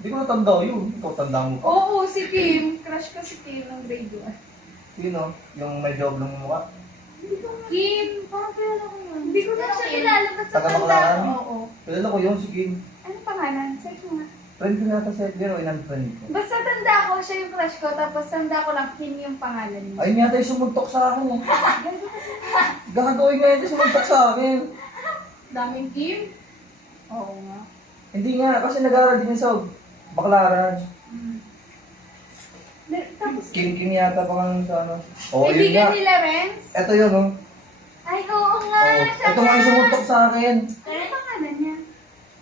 Hindi ko natanda yun. Ikaw tanda mo pa. Oo, si Kim. Crush ko si Kim ng grade 1. Sino? Yung medyo oblong mukha? Kim! parang kilala ko yun. Hindi ko na siya kilala. Ba't sa Taga tanda Baclaran? ko? Oo. Kilala ko yun, si Kim. Anong pangalan? Search mo nga. Friend ko nata sa FB, o inan-friend ko. Basta tanda ko, siya yung crush ko. Tapos tanda ko lang, Kim yung pangalan niya. Ayun yata yung sumuntok sa akin eh. Gagawin nga yata sumuntok sa akin. Daming Kim? Oo nga. Hindi nga, kasi nag-aaral din sa Baclaran. Tapos, Kim yata pa kang sa ano. Oo, yun nga. kaibigan nila, Renz? Ito yun, oh. Ay, oo nga. Oh, Siya ito nga yung sumuntok sa akin. Ano pangalan niya?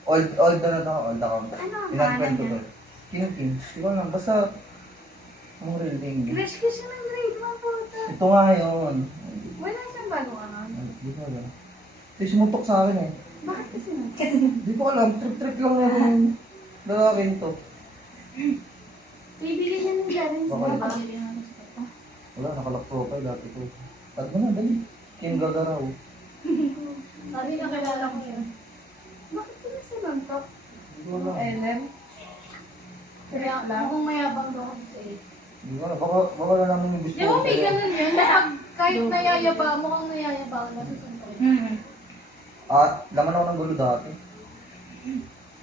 Old na to, old account. Ano ang Inan-friend ko pangalan to. Kim. Di ko lang, basta ang real name. Crush ko siya ng grade 1 po. Ito nga yun. Wala siyang bagong ano. Hindi ko alam. Ito yung sumuntok sa akin eh. Bakit kasi nun? Hindi ko alam, trip lang yung lalaking to. Bibili niya ng Jaren. Okay. Bibili niya ng Wala, nakalock profile dati ko. Tag mo na, dali. Kim Gagaraw. Sabi na kilala ko siya. Bakit ko na sinuntok? Hindi ko alam. Ellen? Kaya lang. Mukhang mayabang daw ako sa age. Hindi ko alam, baka wala naman yung gusto Di ba ko may sa'yo. ganun yun? Kahit nayayaba, mukhang nayayaba ako nasusunod. At laman ako ng gulo dati.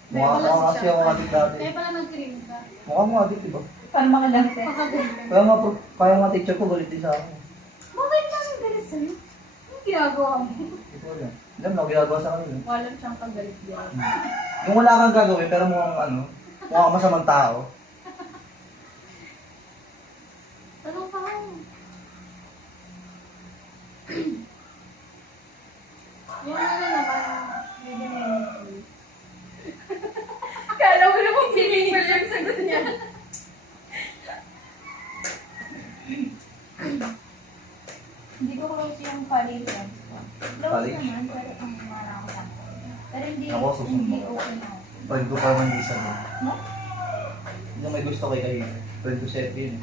Mukha kasi ako adik dati. Kaya pala nag-cream ka. Mukha mo adik, diba? Para makalante. Kaya nga teacher ko galit din sa akin. Bakit namin galit sa'yo? Anong ginagawa mo? Hindi ko alam. Alam na, ginagawa sa kanila. Wala siyang kagalit yan. Yung wala kang gagawin, pero mukhang ano, mukhang masamang tao. Tanong pa ako. Yung ano naman, medyo meaningful. Kala mo naman meaningful yung sagot niya. Hindi ko close yung college friends ko. Close College? naman, pero ang mga ako lang. Pero hindi, Ako, susunod hindi mo. okay na ako. Friend ko pa naman isa doon. No? Yung may gusto kay kayo. Friend ko si Edwin.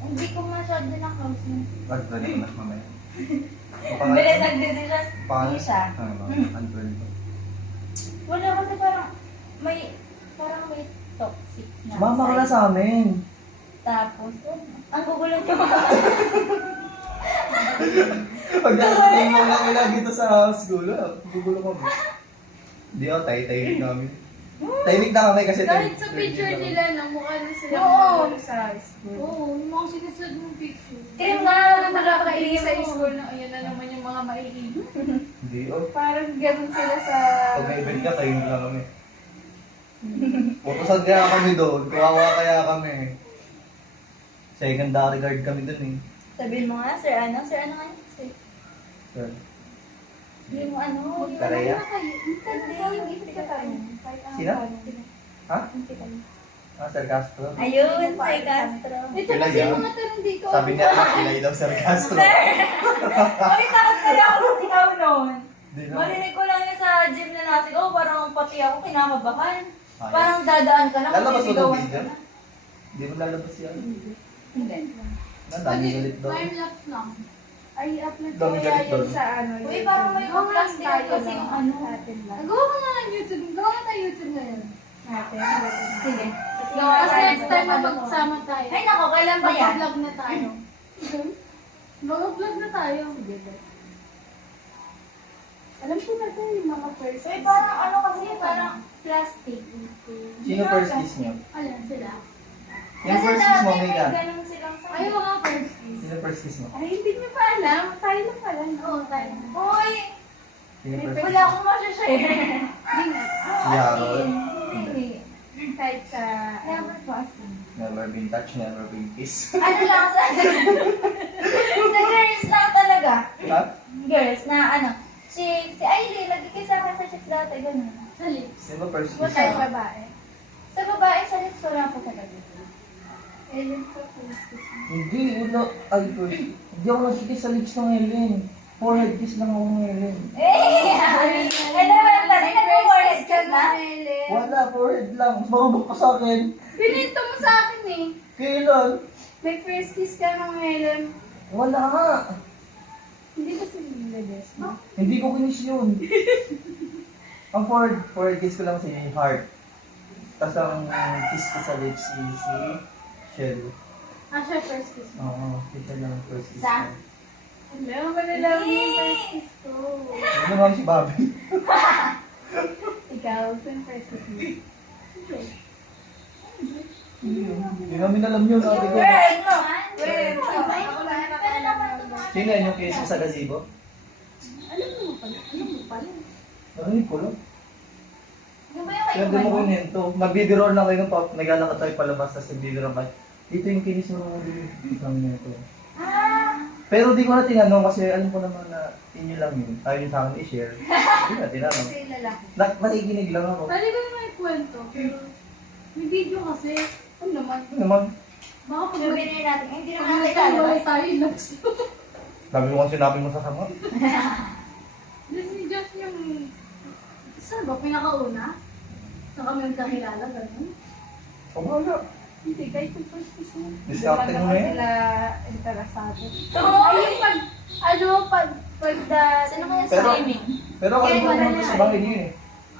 Hindi ko masyado na close yun. Friend ko mas mamaya. Bilis nag-decision. Hindi siya. Unfriend ko. Wala kasi parang may toxic na Sumama ka na side. sa amin. Tapos, ang gugulo niyo. Pagdating mo lang ilang dito sa school, gugulo kami. Hindi ako, tahimik namin. Tahimik na kami kasi Kahit sa picture nila, nang mukha na sila Oo. sa school. Oo, yung mga sinasunod mong picture. Kaya nga, Nakakainis sa nakakainis school na ayun na naman yung mga maiigit. Hindi, oh. Parang ganun sila sa... Pag may event ka, tahimik lang kami. Putusan kaya kami doon, kawawa kaya kami. Secondary guard kami doon eh. Sabihin mo nga, sir ano nga yun? Sir. Yung ano, yung Karaya? yung itika tayo. Sino? Ha? Sir Castro. Ayun, Sir Castro. Ito Kilay kasi yan. mga tarindi ko. Sabi niya, kilay daw Sir Castro. Oy, takot kaya ako sa sigaw noon. Di na. Marinig ko lang yun sa gym na nasigaw, parang pati ako kinakabahan. Ay. Parang dadaan ka lang, Lalabas mo ng sisigawan video? ka na. Hindi mo lalabas yan. Hindi. Dami galit daw. Time-lapse lang. Ay, upload ko Dami kaya galit yun doon. sa ano. Uy, parang may YouTube lang plastic tayo kasi lang. yung ano. Natin lang. Nagawa ko na ng YouTube. Gawa ka tayo YouTube ngayon. Natin. Sige. Tapos next time na magsama tayo. Ay nako, kailan ba yan? Mag-vlog na tayo. Mag-vlog na tayo. Alam ko na to yung mga first. Eh, parang ano kasi, parang plastic. Sino first kiss niyo? Alam sila. Yung first kiss mo, may ka? ganun silang sa... Ay, mga first kiss. Sino first kiss mo? Ay, hindi niyo pa alam. Tayo lang pala. Oo, tayo. Uy! Sino first kiss Wala mo? akong masashare. Hindi nga. Si Harold. Hindi. Kahit sa... Never possible. Never been touched, never been kissed. Ano lang sa... sa girls lang talaga. Ha? Girls na ano. Si Aileen, nagkikis ako sa chicks dati, ganun. Sa lips. Sino first Huwag kiss kahit mo? babae. Sa babae, sa lips, wala po talaga. Ellen ko first kiss mo. Hindi, wala. Ay, first. Hindi ako nagkikis sa lips ng Helen. Forehead kiss lang ako ng Helen. Eh, naman pa rin, nag-forest ka na. Ellen. Wala, forehead lang. Mas marunong pa sa akin. Pininto mo sa akin eh. Kailan? May first kiss ka ng Ellen. Wala nga. Hindi ba sila nilabas mo? Hindi ko kinis yun. Ang forehead kiss ko lang si Heart. Tapos ang kiss ko sa lips si Shell. Ah, siya first kiss mo. Oo, kita lang ang first kiss Sa? ko. Alam mo na lang yung first kiss ko. Ano nga si Bobby? Ikaw, saan first kiss mo? Hindi namin alam yun. Sabi ko. Girl, no. Wait, Ako na pero naman Sino yan yung kiss mo sa gazebo? alam mo pala. Alam mo pala. Narinig ko lang. Yung ba yung Kaya di mo kunento. Magbibiro na kayo ng pop. Naglalakad tayo palabas. Tapos nagbibiro ka. Dito yung kinis mo nung sabi niya ito. Ah, Pero di ko na tinanong kasi alam ko naman na inyo lang yun. Ayaw nyo sa akin i-share. Hindi na tinanong. Kasi lalaki. Nakikinig lang ako. Pwede ko naman ikwento, pero may video kasi. Ano naman? Ano naman? Baka pag yung binili natin. Eh, hindi naman natin nagkawalay lalabas. tayo, lags. Sabi mo kung sinabi mo sa sama. Disney Just yung... Saan ba? Pinakauna? Saan kami nagkakilala, gano'n? O wala. Hindi, kahit yung first kiss mo. Discount mo na yan. Sila interesado. Oo. Ay, yung pag... Ano, pag Sino kaya sa Pero- gaming? Pero ako Kaya naman wala naman na sa eh. bahay niyo eh.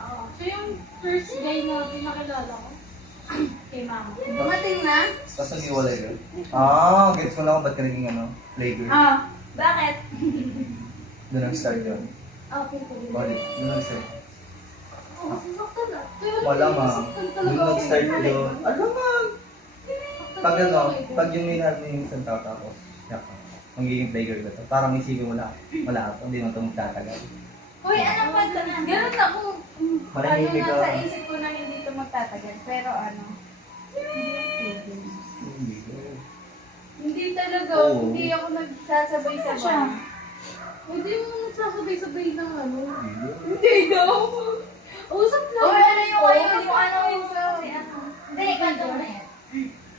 Oo. So yung first guy na pinakilala ko, kay mama. Dumating na? Tapos nag-iwalay yun. Ah, gets ko na kung ba't ka naging ano, playgirl. Ah. Bakit? Doon nag-start yun. Okay, pwede. Balik, doon nag-start. Oo, sasaktan na. Kaya Wala ma. nasaktan Doon talaga ako. nag-start yun. Alam mo, Nasaktan pag talaga ano, ako eh. pag yung minahal mo yung isang tao tapos, yak, magiging playgirl ka to. Parang isipin mo wala ako, hindi mo ito magtatagal. Uy, anong kwento na? Ganun ako. Manahimik Ano ka. na sa isip ko na hindi ito magtatagal. Pero ano, Hindi ko. hindi talaga. Oo. Hindi ako nagsasabay-sabay. Siya. Hindi mo nagsasabay-sabay ng ano. Hindi. Hindi daw. Usap lang. Uy, ano yung Oo, ano? Yung ano? tapos, Yung ano? Hindi, kwento mo na yan.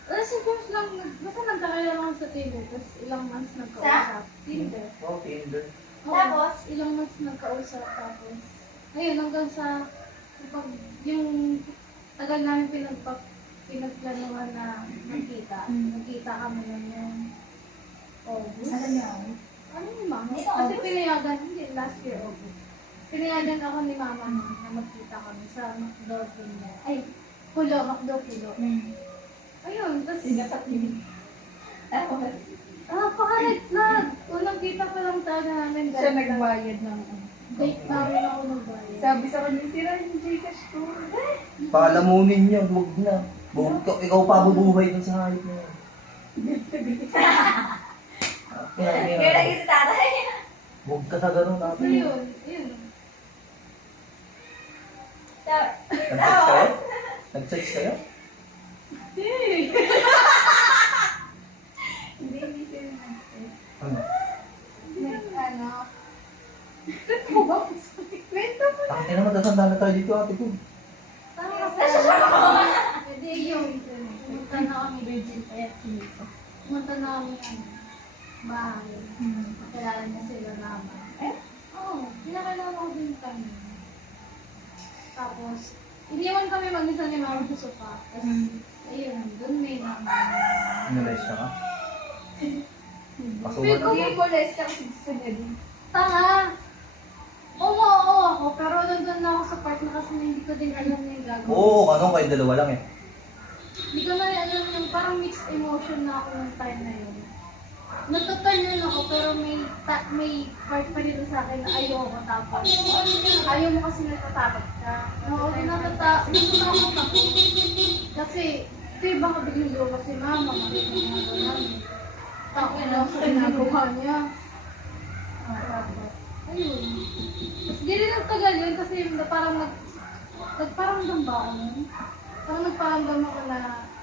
Kasi course lang, basta nagkakilala lang sa Tinder, tapos ilang months nagkausap. Tinder. Oh, Tinder. Oo, Tapos? ilang months nagkausap, tapos, ayun, hanggang sa, pag, yung tagal namin pinagplanuhan na magkita. Nagkita kami nun yung August. Alam niyo. Ano ni Mama? Ito, Kasi August? pinayagan, hindi, last year August. Pinayagan ako ni Mama nun na magkita kami sa McDo Pulo. Ay, Pulo, McDo Pulo. Ayun, tapos... Tapos? Pakalit na. Unang kita pa lang talaga namin. Siya nagbayad ng ano. Date namin ako nagbayad. Sabi sa kanya, sira yung Gcash ko. Palamunin niya, huwag na. Ikaw pa bubuhay dun sa hayop na yan. Kaya lagi si tatay. Huwag ka sa ganun So natin. yun, yun. Nag-text kayo? Nag-text kayo? Hindi sila nag-text. Ano? Ano? Ito mo ba? Kwento mo. Ang ina matatanda na tayo dito, ate ko. Tama kasi. Hindi yung isa na. Pumunta na kami Virgin Pet dito. Pumunta na kami ano, bahay. Pakilala niya sila mama. Oo, pinakilala ko din kami. Tapos, iniwan kami mag-isa ni mama sa sofa. Tapos, ayun, doon may mama. Inalis siya ka? Feel ko may polis ka kasi gusto niya din. Tanga! Oo ako, pero nandun na ako sa part na kasi hindi ko din alam na yung gagawin. Oo, ano kayo dalawa lang eh. Hindi ko na rin alam yung parang mixed emotion na ako ng time na yun. Natutal ako, pero may part pa dito sa akin na ayoko tapos. Ayaw mo kasi natatakot ka. Oo, gusto na ako tapos. Kasi, ito yung baka biglang lumabas si mama, mali na ginagawa namin. Takot lang sa ginagawa niya. Tapos, ayun. Tapos, di rin nagtagal yun kasi nagparamdam ba ako nun? Parang nagparamdam ako na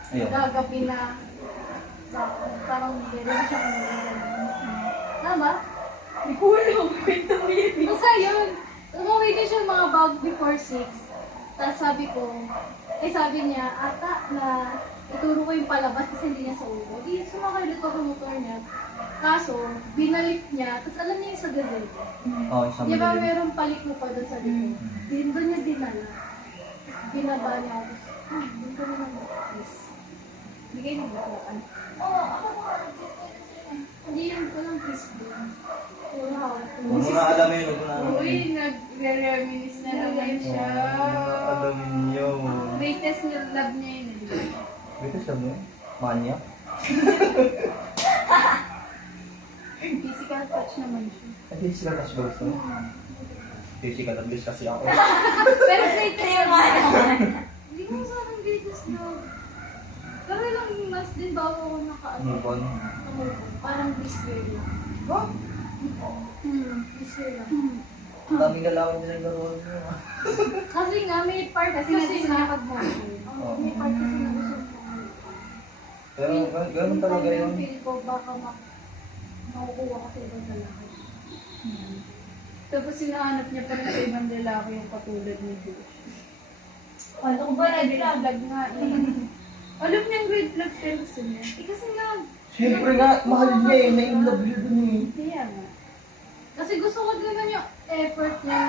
Ayun. gagabi na parang hindi rin siya kumulong. Tama? May kulong. Kwento mo yun. Basta yun. Umuwi din siya mga bag before 6. Tapos sabi niya, ata na ituro ko yung palabas kasi hindi niya sa ulo. Di sumakay dito ang motor niya. Kaso, binalik niya. Tapos alam niya yung sa gazette. Oo, isang Di ba madilim. merong paliko pa doon sa dito? Doon niya dinala. Binaba niya ako. Doon ko naman please. Bigay ng bakuan. Oo, ako mga nag-discuss. Hindi yun ko lang please doon. Puro hawak. Huwag mo na alamin, huwag mo na alamin. Uy, nagre-reminis na naman siya. Alamin niyo. Greatest love niya yun. Ito sabi mo, manya. Physical touch naman siya. Ay, physical touch ba gusto mo? Physical abuse kasi ako. Pero Ito greatest yung mga naman. Hindi ko sa akin greatest love. Pero ilang mas din bago ako naka-ano. Move on. Parang this year lang. Oh? This year lang. Daming galawan din ang garuan mo. Kasi nga, may part Kasi nga gusto niya pag-motion. May part kasi na gusto ko. Pero ganun talaga yun. Feel ko baka makukuha ko sa ibang lalaki. Tapos sinahanap niya pa rin sa ibang lalaki yung katulad ni Josh. Ano ko ba nag-vlog? Vlog nga eh. Alam niya yung grade vlog pero gusto niya. Eh kasi nga, Siyempre nga, mahal niya eh. Na-in-love niya dun eh. kaya nga. Kasi gusto ko din naman yung effort niya.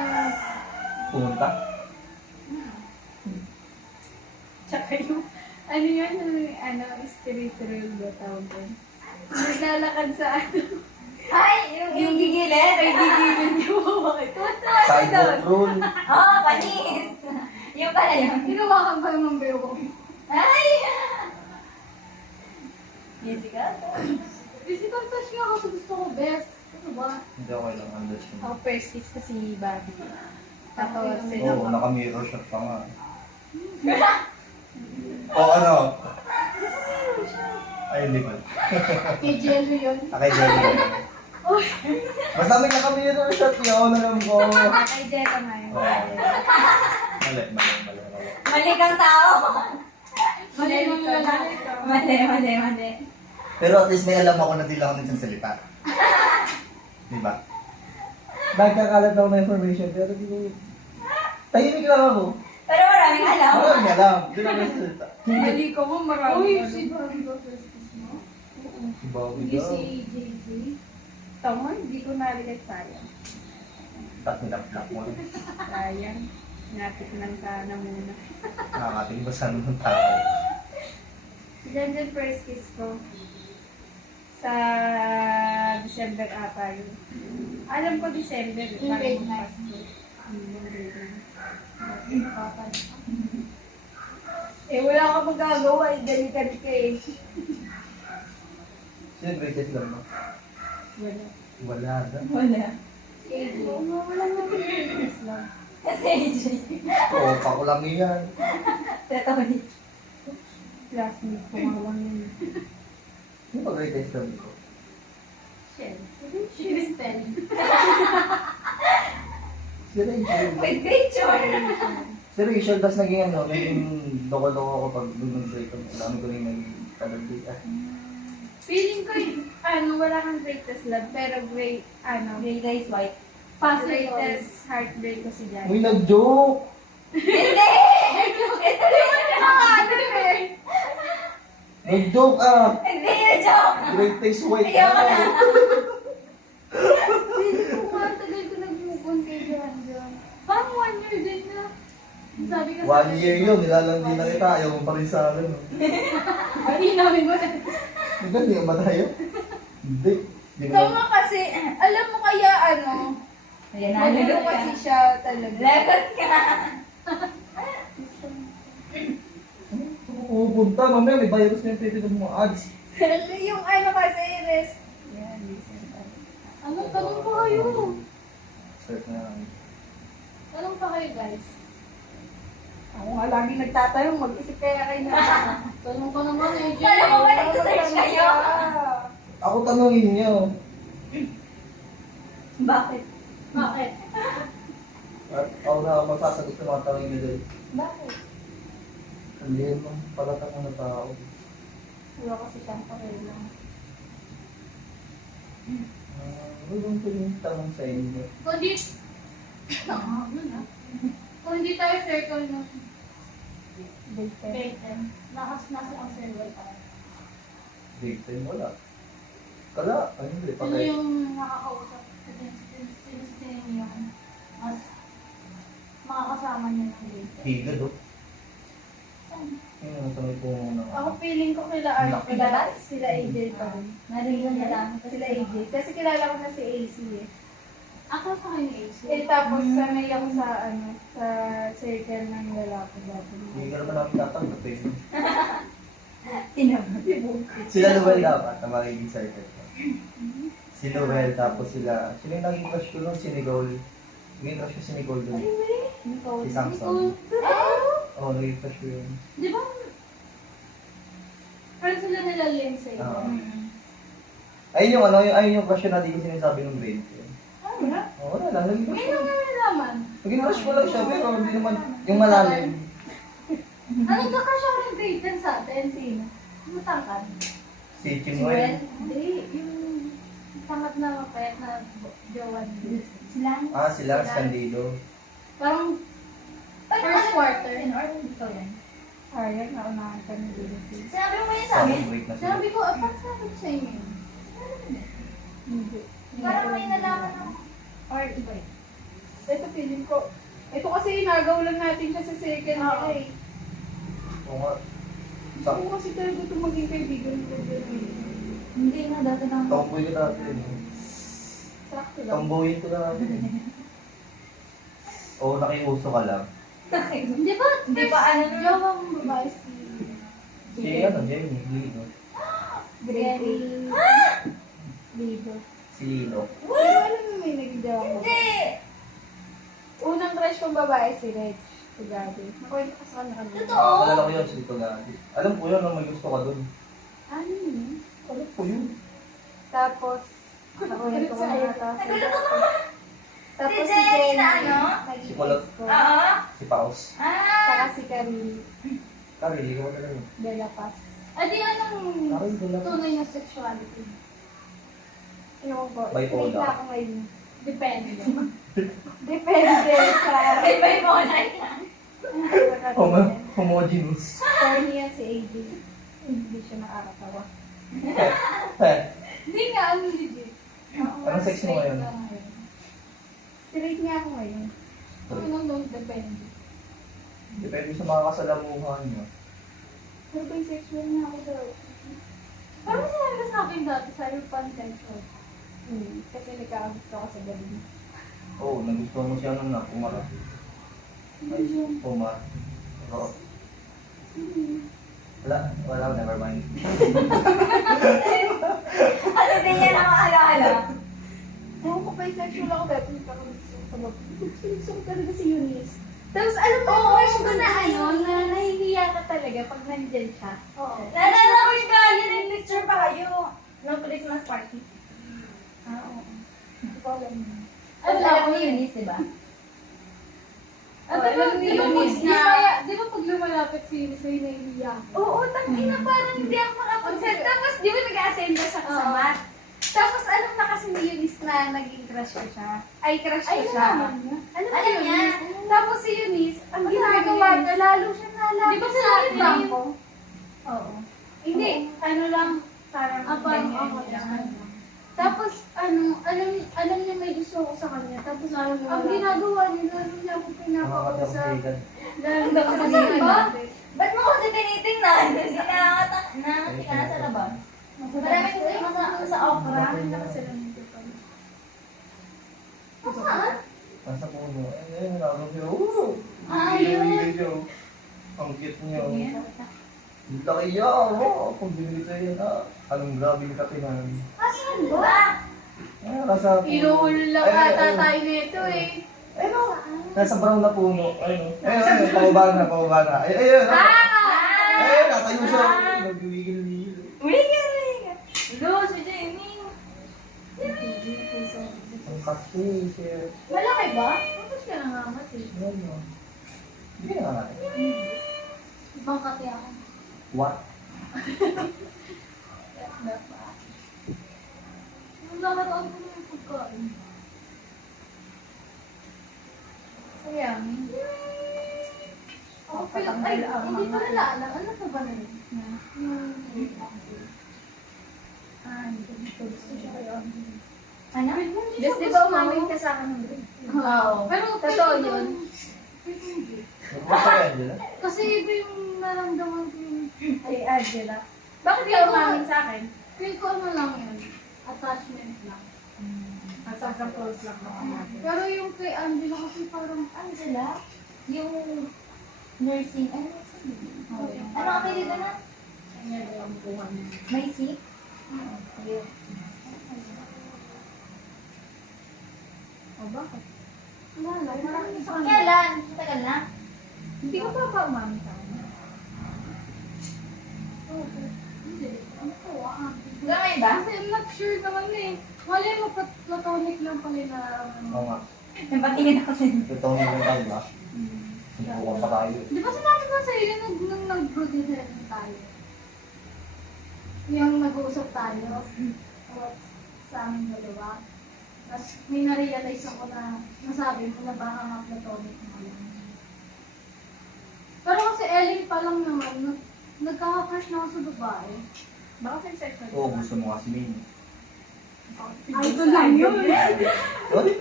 Pumunta? Tsaka yung, ano yan, street road ba tawag doon? Naglalakad sa ano. Ay, yung gigilid. Ay, gigilin niyo mo. Bakit? Sidewalk rule. Oo, panis. Yung pala yun. Hinawakan pa yung mambeo ko. Ay! Jessica? Physical touch nga kasi gusto ko best. Ano ba? Hindi ako lang understand. Ako first kiss kasi Bobby. Tapos, Oo, naka-mirror shot pa nga. O ano? Ay, hindi ko. kay Jello yun. Akay Jelly. Basta may naka-mirror shot yun, alam ko. Kay Jetta nga yun. Mali. Mali kang tao. Mali yung lalaki ka. Mali. Pero at least may alam ako na di lang ako nagsasalita. Di ba? Nagkakalat ako ng information, pero di ko... Tahimik lang ako. Pero maraming alam. Maraming alam. Di lang nagsasalita. Mali ko mo, marami. Uy, ano. si Bobby ba first kiss mo? Si Bobby Hindi daw. si JJ. Tama, hindi ko narinig sayang. Ba't nilap-lap mo? Sayang. Napit lang sana muna. Nakakatingbasan ng tao. Diyan first kiss ko. Sa December ata yun. Alam ko December. Yung grade parang 9. Pasko. Yung grade 9. Eh, wala ka magagawa. Dali-dali ka eh. Sino greatest lang mo? Wala. Wala na. Wala. JJ. Wala nga greatest love. Kasi AJ. Oo, pakulang yan. Totally. Classmate ko nga lang yun. Sino ba greatest lang ko? Shell. Kristen. Si Rachel. With picture. Si Rachel, tapos naging ano, naging loko-loko ako pag nag-break ako. Alam ko rin nag-talagay. Feeling ko wala kang greatest love, pero Gray guys white. greatest heartbreak ko si Jan. Uy, nag-joke! Hindi! Ito lang yung nakakaalim Nag-joke ah! Hindi yung joke. Greatest white Ayaw ko na. Feeling ko nga, tagal ko nag-move on kay John. Parang 1 year din na. Sabi ka 1 year yun, nilalandi na kita. Ayaw mo pa rin sa akin. Ay, namin mo na. Nagandi ba tayo? Hindi. Di Ikaw ba? nga kasi, alam mo kaya Ayan, magulo nalulog kasi ka. siya talaga. Lagot ka. Pupunta, mamaya may virus na yung pwede ng mga ads. Yung kasi, Tanong pa kayo. Search na lang. Tanong pa kayo, guys. Ako nga lagi nagtatanong, mag-isip kaya kayo na. Tanong ka naman, AJ. Kala mo ba nagsasearch kayo? Ako tanungin niyo. Bakit? Bakit? At ako na masasagot sa mga tanong niyo dahil. Bakit? Ang liyan mo, palatang na tao. Wala kasi siyang pareho. Huwag ko yung tanong sa inyo. Kung di... Kung hindi tayo circle ng Bacon, nasa ang circle tayo. Big time wala. Kala, ay hindi, Sino patay. yung nakakausap? Sino yung mas makakasama niya ng bacon? Higad oh. Yun ang tanong ko muna. Ako feeling ko kila Laki. sila AJ pa rin. Narinig na lang. Sila AJ. Kasi kilala ko na si AC eh. Ako sa kanya AC. Eh tapos sanay ako sa sa circle ng lalaki dati. Hindi ka naman namin tatanggap eh. Tinabot. Sila Noel dapat na magiging circle ko. Si Noel, tapos sila, sino yung naging crush ko nun? Si Nicole. Naging crush ko si Nicole dun. Si Samson. Oo, naging crush ko yun. Di ba? Friends sila nila Lindsay. Oo. Ayun yung ayun yung crush na di ko sinasabi nung grade ko. Oo, wala lang, naging crush Ngayon ko. lang nalaman. Naging crush ko lang siya, pero hindi naman, yung malalim. Anong kakasya ko ng grade 10 sa atin? Sino? Matangkad? Si Chinwell. Hindi, yung tangkad na mapayat na jowa niya. Sila? Ah, si Lars Candido. Parang first quarter. In order dito yan. Ayun, naunahan ka ng Lucy. Sinabi mo yun sa amin? Break na sila. Sabi ko, parang sabi ko sa inyo. Hindi. Parang may nalaman ako. Or iba eh. Ito feeling ko. Ito kasi inagaw lang natin siya sa second Oo. eh. Oo nga. Sa Ako kasi talaga ito maging kaibigan ko. Hindi na, dati lang. tomboy ko dati. Sakto lang. Tomboyin ko dati. Oo, nakiuso ka lang. Hindi ba? Hindi pa ano na. Jowa mong babae si... Si Jamie, Lino. Grade 8. Lido. Si Lino. Pero alam mo may nag-jowa ko. Hindi! Unang crush kong babae si Reg. Si Gabi. Nakwento ka sa kanya kanina. Totoo? Alala ko yun, si Lito Gadi. Alam ko yun, nung may gusto ka dun. Ano yun? Alam ko yun. Tapos, nakwento ko na ito. Nagulat ako. Tapos Si Jenny na ano? naging Si Kulot. ex ko. Oo. Si Paus. Saka Ah! si Karil Karili ko talaga yun. de la Paz. Adi, anong Karili ko lang. tunay na sexuality? Ewan ko. Bipolar. Straight na ako ngayon. Depende. Depende sa... Iba yung mga lang. Homogeneous. Corny yan si AJ. Hindi siya nakakatawa. Hindi nga, ano legit. Anong sex mo ngayon? Straight nga ako ngayon. Ano depende. Depende sa mga kasalamuhan niyo. Pero bisexual na ako daw. Parang sinabi ka sa akin dati, sa'yo pansexual. Kasi nagkakagusto ko sa gabi. Oo, nagustuhan mo siya nung napumara. Ay, pumara. Oo. Wala, never mind. Ano din yan ang maalala? Ewan ko bisexual ako dati. Nagkakagusto ko sa gabi. Gusto ko talaga si Eunice. Tapos alam mo, crush ko na na nahihiya ka talaga pag nandyan siya. Oo. Naalala ko yung gaya ng picture pa kayo. No Christmas party. Oo. Hindi ko alam yun. Ano alam mo yun, diba? At Oo, diba, alam di niyo ba, yun, di ba pag lumalapit si Yunus ay nahihiya ko? Oo, tangina parang hindi ako makapag-set. Tapos di ba nag-attend ka sa kasama? Tapos alam na kasi ni Eunice na naging crush ko siya. Ay, crush ko Ay, siya. naman niya. Alam Alam mo niya. yun? Tapos si Eunice, ang Ano ginagawa yun? niya, lalo siya nalapit Di ba sa sila akin. yung bangko? Oo. Hindi, ano lang, parang Parang ganyan ako lang. lang. Tapos, alam niya may gusto ko sa kanya. Tapos, ang ginagawa niya, lalo niya ako pinapakausap. Nakakatawa Lalo na kasi Saan ba? Ba't mo kasi tinitingnan? Kasi nakatingnan sa labas. Marami kasi sa opera. Saan? Nasa puno. Ayun, nalong siya. Woo! Ah, Hindi siya. Ang cute niya. Ang laki niya. Oo, kung binili sa'yo na. Anong grabing kapinan. Asan ba? Ayun, nasa puno. Inuulo lang Ayun, ata ayun. tayo nito eh. Ayun, oh. Nasa brown na puno. Ayun, ayun, pababa na, pababa na. Ayun, ayun. Ayun, natayo siya. Nagwigil-wigil. Lo, si Jenny. Ang kasi, sir. Malaki ba? Tapos ka nangamat eh. Ayun, hindi na nga natin. Ibang kati ako. What? Nung nakaraan ko na yung pagkain. Kaya, Ako ay, hindi ko nalaalam. Ano pa ba na yun? ano? Just di ba umamin ka sa akin ng grade? Oo. Pero Totoo yun. Nagpunta ka, Angela? Kasi iba yung naramdaman ko yung Ay, Angela. Bakit di ka umamin sa akin? feel ko ano lang yun. Attachment lang. Ang close lang naman. Pero yung kay Angela kasi parang Angela? Yung nursing, ano nursing? Ano kami dito na? May seat? Ayun. oh bakit? Wala lang. Marami sa kanila. Kailan? Tagal na? Hindi ko pa umamin sa kanya. Hindi. Ano ko ah. Hanggang ngayon ba? Kasi I'm not sure naman eh. Wala mo platonic lang pala na Oo nga. Napatingin ako sa'yo. Totoo na tayo ba? Sinubukan pa tayo. Di ba sinabi ko sa'yo yun nung nag-produce tayo? Yung nag-uusap tayo about sa aming dalawa. Tapos may na-realize ako na nasabi ko na baka nga platonic na lang. Pero kasi Ellen pa lang naman, nagkaka-crush na ako sa babae. Baka sexual. Oo, gusto mo kasi Ming. Idol lang yun. Sorry.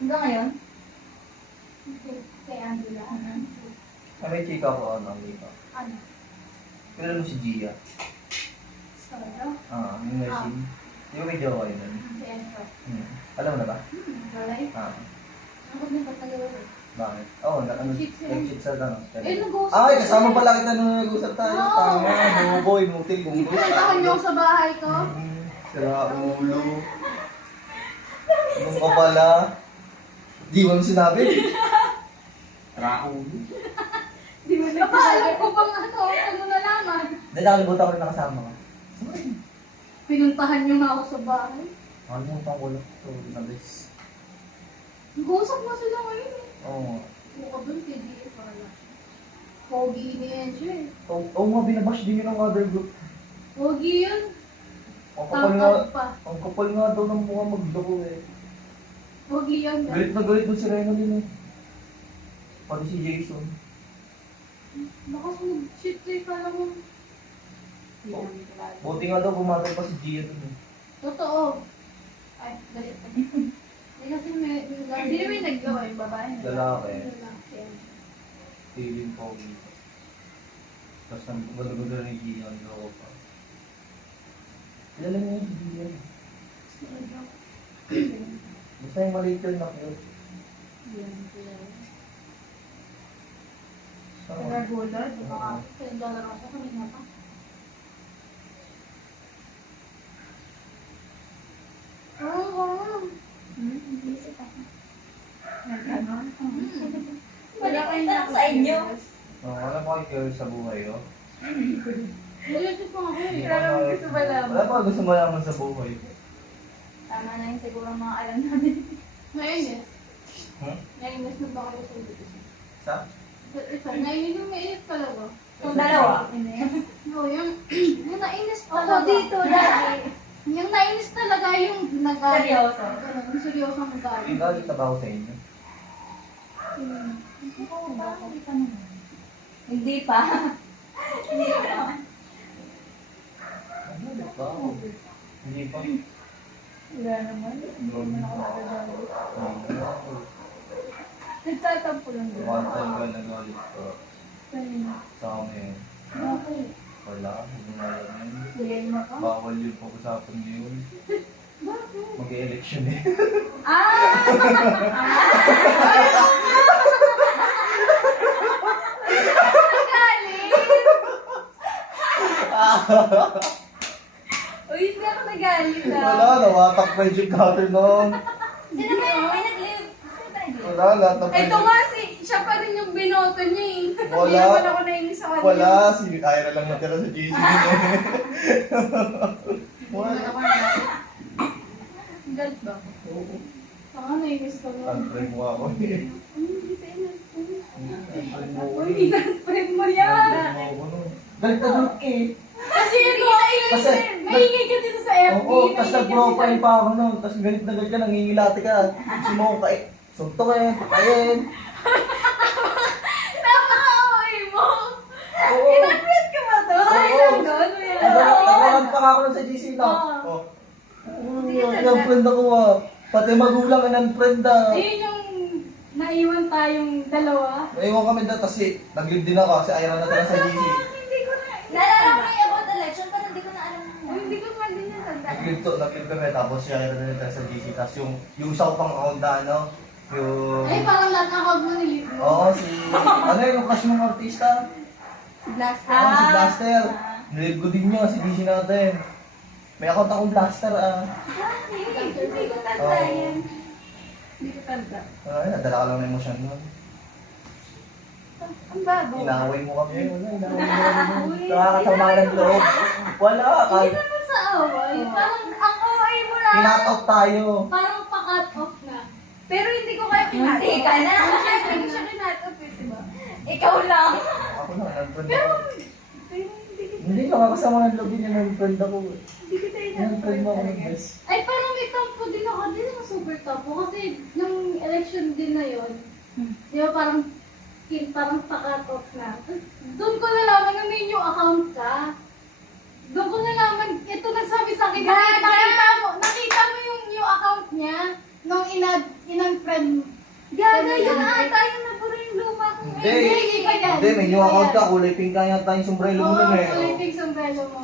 Hanggang ngayon? Kay Angela. May chika ko, ano, Mika. Ano? Kilala mo si Gia. Talaga? Yung nursing. Di ba may jowa yun? Si Enzo. Alam mo na ba? Balay? Ako din ba't nag-iwalay? Bakit? Oo, Nag-cheat sila. nag-cheat sa ano. Eh, nag-uusap. Ay, kasama pala kita nung nag-usap tayo. Oo. Tama, boy, mutil, kung Pinuntahan niyo ako sa bahay ko. Sira ulo. Anong ka pala? Di mo sinabi? Sira ulo. Di mo na alam ko bang ano nalaman. Dahil nakalimutan ko rin nakasama ka. Pinuntahan niyo nga ako sa bahay. Nakalimutan ko lang. Ito, nabis. Nag-uusap na sila ngayon eh. Oo. Buka ba yung KDA pala? Pogi ni Enzo eh. Oo nga, binabash din yun ng other group. Pogi yun. Ang kapal nga, Tangkad pa. ang kapal nga daw ng mukha magdoko eh. Pogi yun. Galit na galit doon si Reno din eh. Pati si Jason. Baka shit eh, kala mo. Buti nga daw bumatay pa si Gia dun eh. Totoo. Ay, galit pa. Hindi kasi may... Hindi naman naggawa yung babae. Lalaki. Lalaki. Feeling ko. Tapos nang gano'n ni Gia ang loko pa. Kilala niya yung si Gia. Basta yung maliit yun na cute. So, Nagulad. Baka naglalaro ko kanina pa. Wala kayong tanong sa inyo. alam mo kayo curious sa buhay, oh. Nalito pa ako eh. Pero gusto ba lang? Wala pa gusto malaman sa buhay. Tama na yun siguro mga alam namin. Nainis. Hmm? Nainis na ba kayo sa ulit? Sa? Isa, nainis yung mainit talaga. Kung dalawa. Oo, yung nainis Ako talaga. dito lagi. Yung nainis talaga yung Seryoso. Yung seryoso ang galing. Galit na ba ako sa inyo? Hindi pa. Hindi pa. Galit ba ako? Hindi pa. Wala naman. Hindi naman ako nagagalit. Hindi ako. Nagtatampo lang doon. One time ka nagalit ko. Kanina. Sa amin. Okay. Wala. Hindi mo alam yun. Hindi mo ka? Bawal yung pag-usapan ngayon. Mag-election eh. Uy, hindi ako nagalit Wala, nawatak pa yung jeep natin noon. Sino ba yung may nag-live? Sino ba nag-live? Wala, lahat ng Ito nga siya pa rin yung binoto niya eh. Wala. Hindi naman ako nainis sa kanya. Wala, si Ira lang natira sa GC. Wala. Galit ba? Oo. Baka nainis ka mo. Unfriend mo ako. Uy, inanfriend mo yan. Galit na galit ka eh. Kasi hindi kita Kasi, maingay ka dito sa FB. oo, tapos nag-profile pa ako noon. Tapos galit na galit ka, nangingilati ka. Gusto mo ko eh. Suntok eh, patayin. Napaka-away mo. Oo. Inanfriend ka ba to? Ay, Oo. lang doon. Nagalan pa ako nun sa GC na. Oh. Yung friend ako ah. Pati magulang in-unfriend ah. Ayun yung naiwan tayong dalawa. Naiwan kami doon kasi nag-live din ako kasi ayaw na natira sa GC. Hindi ko na. Naalala ko na yung about the election, pero hindi ko na alam mo. Hindi ko man din yan tanda. Nag-live kami tapos siya ayaw na natira sa GC. Tapos yung isa ko pang Honda ano. Yung... Ay, parang lahat ng hug mo nilit mo. Oo, si... Ano yung crush mong artista? Blaster. Oo, si Blaster. Nilive ko din niya, si GC natin. May account akong Blaster ah. Hindi ko tanda Oo. yan. Hindi ko tanda. Ay, nadala ka lang ng emosyon nun. Ang babo. Inaway mo kami. Wala, inaway mo kami. Nakakasama ng loob. Wala, Hindi kahit naman sa away. Parang ang away mo lang. kinat-out tayo. Parang pa-cut off na. Pero hindi ko kayo kinat. Hindi ka na. Hindi siya kinatap eh, diba? Ikaw lang. Ako lang, nag-friend Pero, ako. pero hindi kita, Hindi, nakakasama ng loob yun yung nag-friend ako. hindi kita Nag-friend mo ako ng talaga. best. Ay, parang may tampo din ako. Hindi naman super tampo. Kasi nung election din na yon, di ba parang pa-cut off na. Tapos, doon ko nalaman na may new account ka. Doon ko nalaman, ito nagsabi sa akin, nakita mo yung new account niya nung in-unfriend. Gaga, yun ata yung nabura yung luma ko. Hindi, pa yan. hindi, may new account ka. Kulay pink ka yata yung sombrero mo Oo, nun eh. kulay pink sombrero mo.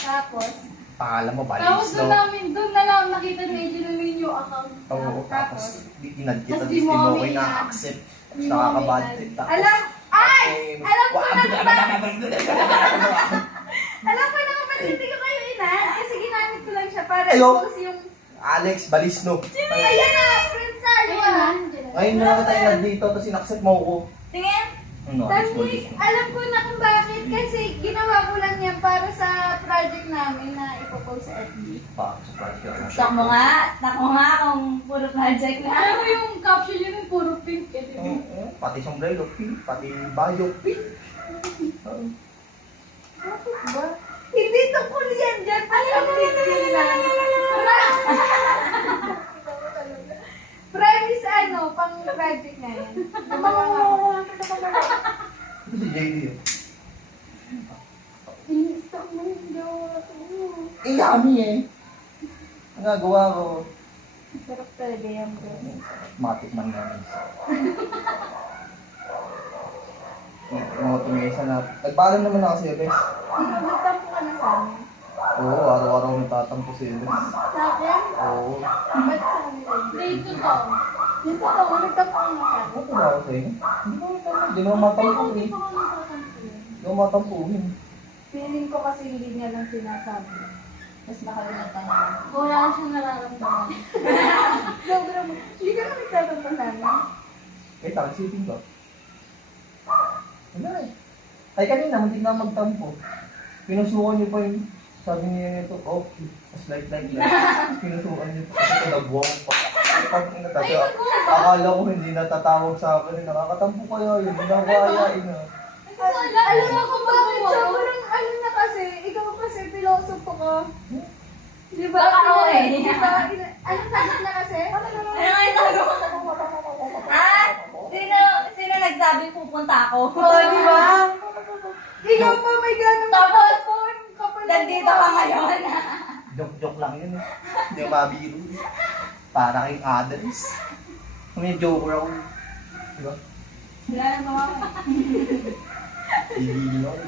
Tapos, Pangalan mo, Tapos balis, doon no? namin, doon na lang nakita ni AJ na may new account. Oo, tapos inad kita, Tapos di di mo mo kami okay inad. na-accept. Di mo Nakakabad kami trip. inad. Tapos, alam, ay! Alam ko na na alam ko na kapag hindi ko kayo inad, kasi ginamit ko lang siya para Ayo. i-post yung, Alex, balis, no? ayan na, Prince Saryo Ayun na, ah. nandiyan na. Ngayon na lang tayo inad dito, tapos in-accept mo ako. Tingin. Ano, Alex, Tapos, balis. alam ko na kung bakit, kasi ginawa ko lang yan para sa project namin na ipopost sa FB. Pa, surprise ka na. Stock mo nga. Stock mo nga kung puro project na. Pero yung caption yun yung puro pink. Eh, di ba? Oo, pati sombrero, pink. Pati bayo, pink. Ba? Hindi tungkol yan dyan. Alam mo yun lang. Premise ano, pang project na yan. Ito si JD. Stop mo yung gawa ko. Eh, yummy eh. Ang gagawa ko. Sarap talaga yan, bro. Matik man namin. Mga tumesa na. Nagpaalam naman na kasi, Ebes. Nagtampo ka na sa amin. Oo, araw-araw nagtatampo si Ebes. Sa akin? Oo. Ba't sa kanila yun? Dito to. Yung totoo, nagtampo ka na sa akin. Ano ba ako sa'yo? Hindi naman matampo eh. Hindi pa kami nakakampulan. Hindi naman matampuhin. Feeling ko kasi hindi niya lang sinasabi. Tapos nakalinag ka na. Wala siyang nararamdaman. Sobrang, hindi ka na nagtatampo sa amin. Eh, tagsipin ba? Wala eh. Ay, kanina, hindi na magtampo. Pinusukan niyo pa yung sabi niya ito, okay. Mas like. Pinusukan niyo pa. Kasi nagwang pa. Ay, pag Ay, nagwang ba? akala ko hindi natatawag sa akin. Nakakatampo kaya yun. Hindi na kayain ah. Alam mo kung bakit sobrang ano na kasi, ikaw kasi pilosopo ka. Di ba? Baka ako eh. Di ba? Ano sagot na kasi? Ano nga yung sabi mo? Ah? Sino nagsabing pupunta ako? Oo, di ba? Ikaw pa may ganun. Tapos, Kapal nandito ka ngayon. Joke lang yun eh. Hindi ko mabiro eh. Para kayong others. May joker ako. Di ba? Wala na mga. Igigil ako.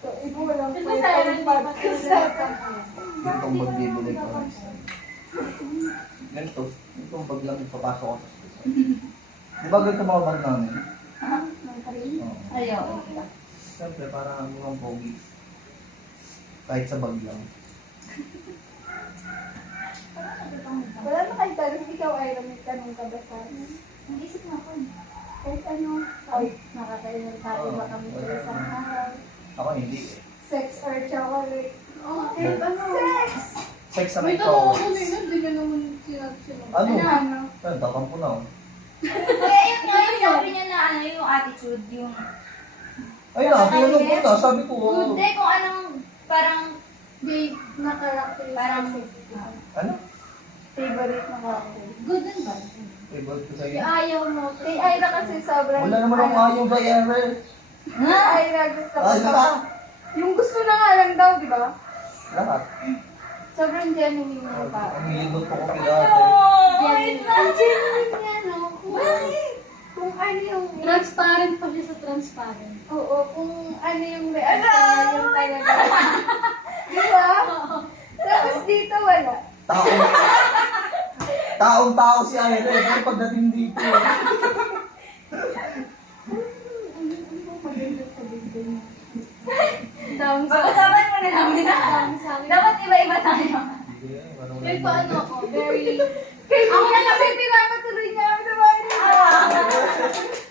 Ibo lang Ito po sa yung podcast na ito. Ganitong bag bibili ko next time. Ganito. Ganitong bag lang ipapasok ko sa school. Di ba ganito mga bag namin? Oo. Ayaw. Siyempre, parang mga pogi. Kahit sa bag lang. Wala na kayo tanong, ikaw ay may tanong ka ba sa akin? Nag-isip nga ako. Kahit ano, ay, nakakailan tayo ba kami sa isang araw? Ako hindi eh. Sex or chocolate? Oh, kahit ano. Sex! Sex sa May may tanong power. ako na yun, hindi ka naman sinabi. Ano? Ano? Tatampo na ako. Kaya yun nga yung sabi niya na ano yung attitude, yung... Ayun na, tinanong ko na. Sabi ko, Hindi, kung anong parang... Babe, na character Parang... ano? favorite na character. Good and bad. Favorite ko sa'yo. Yung ayaw mo. Kay Ira kasi sobrang... Wala naman akong ayaw kay Ever. Kay Ira gusto ko. Ay, diba? Yung gusto na nga lang daw, di ba? Lahat. Sobrang genuine niya pa. Ang hilot ko kay ate. Ang genuine niya, no? Kung ano yung... Transparent pa siya sa transparent. Oo, kung ano yung reaction niya, yung talaga. Di ba? Tapos dito wala. Taong-tao si Ira. Pero pagdating dito. Dami sa... Pag-usapan mo na namin na. Dami sa akin. Dapat iba-iba tayo. Kahit paano ako, very... Kaya ako na kasi pinapatuloy niya ako sa bahay.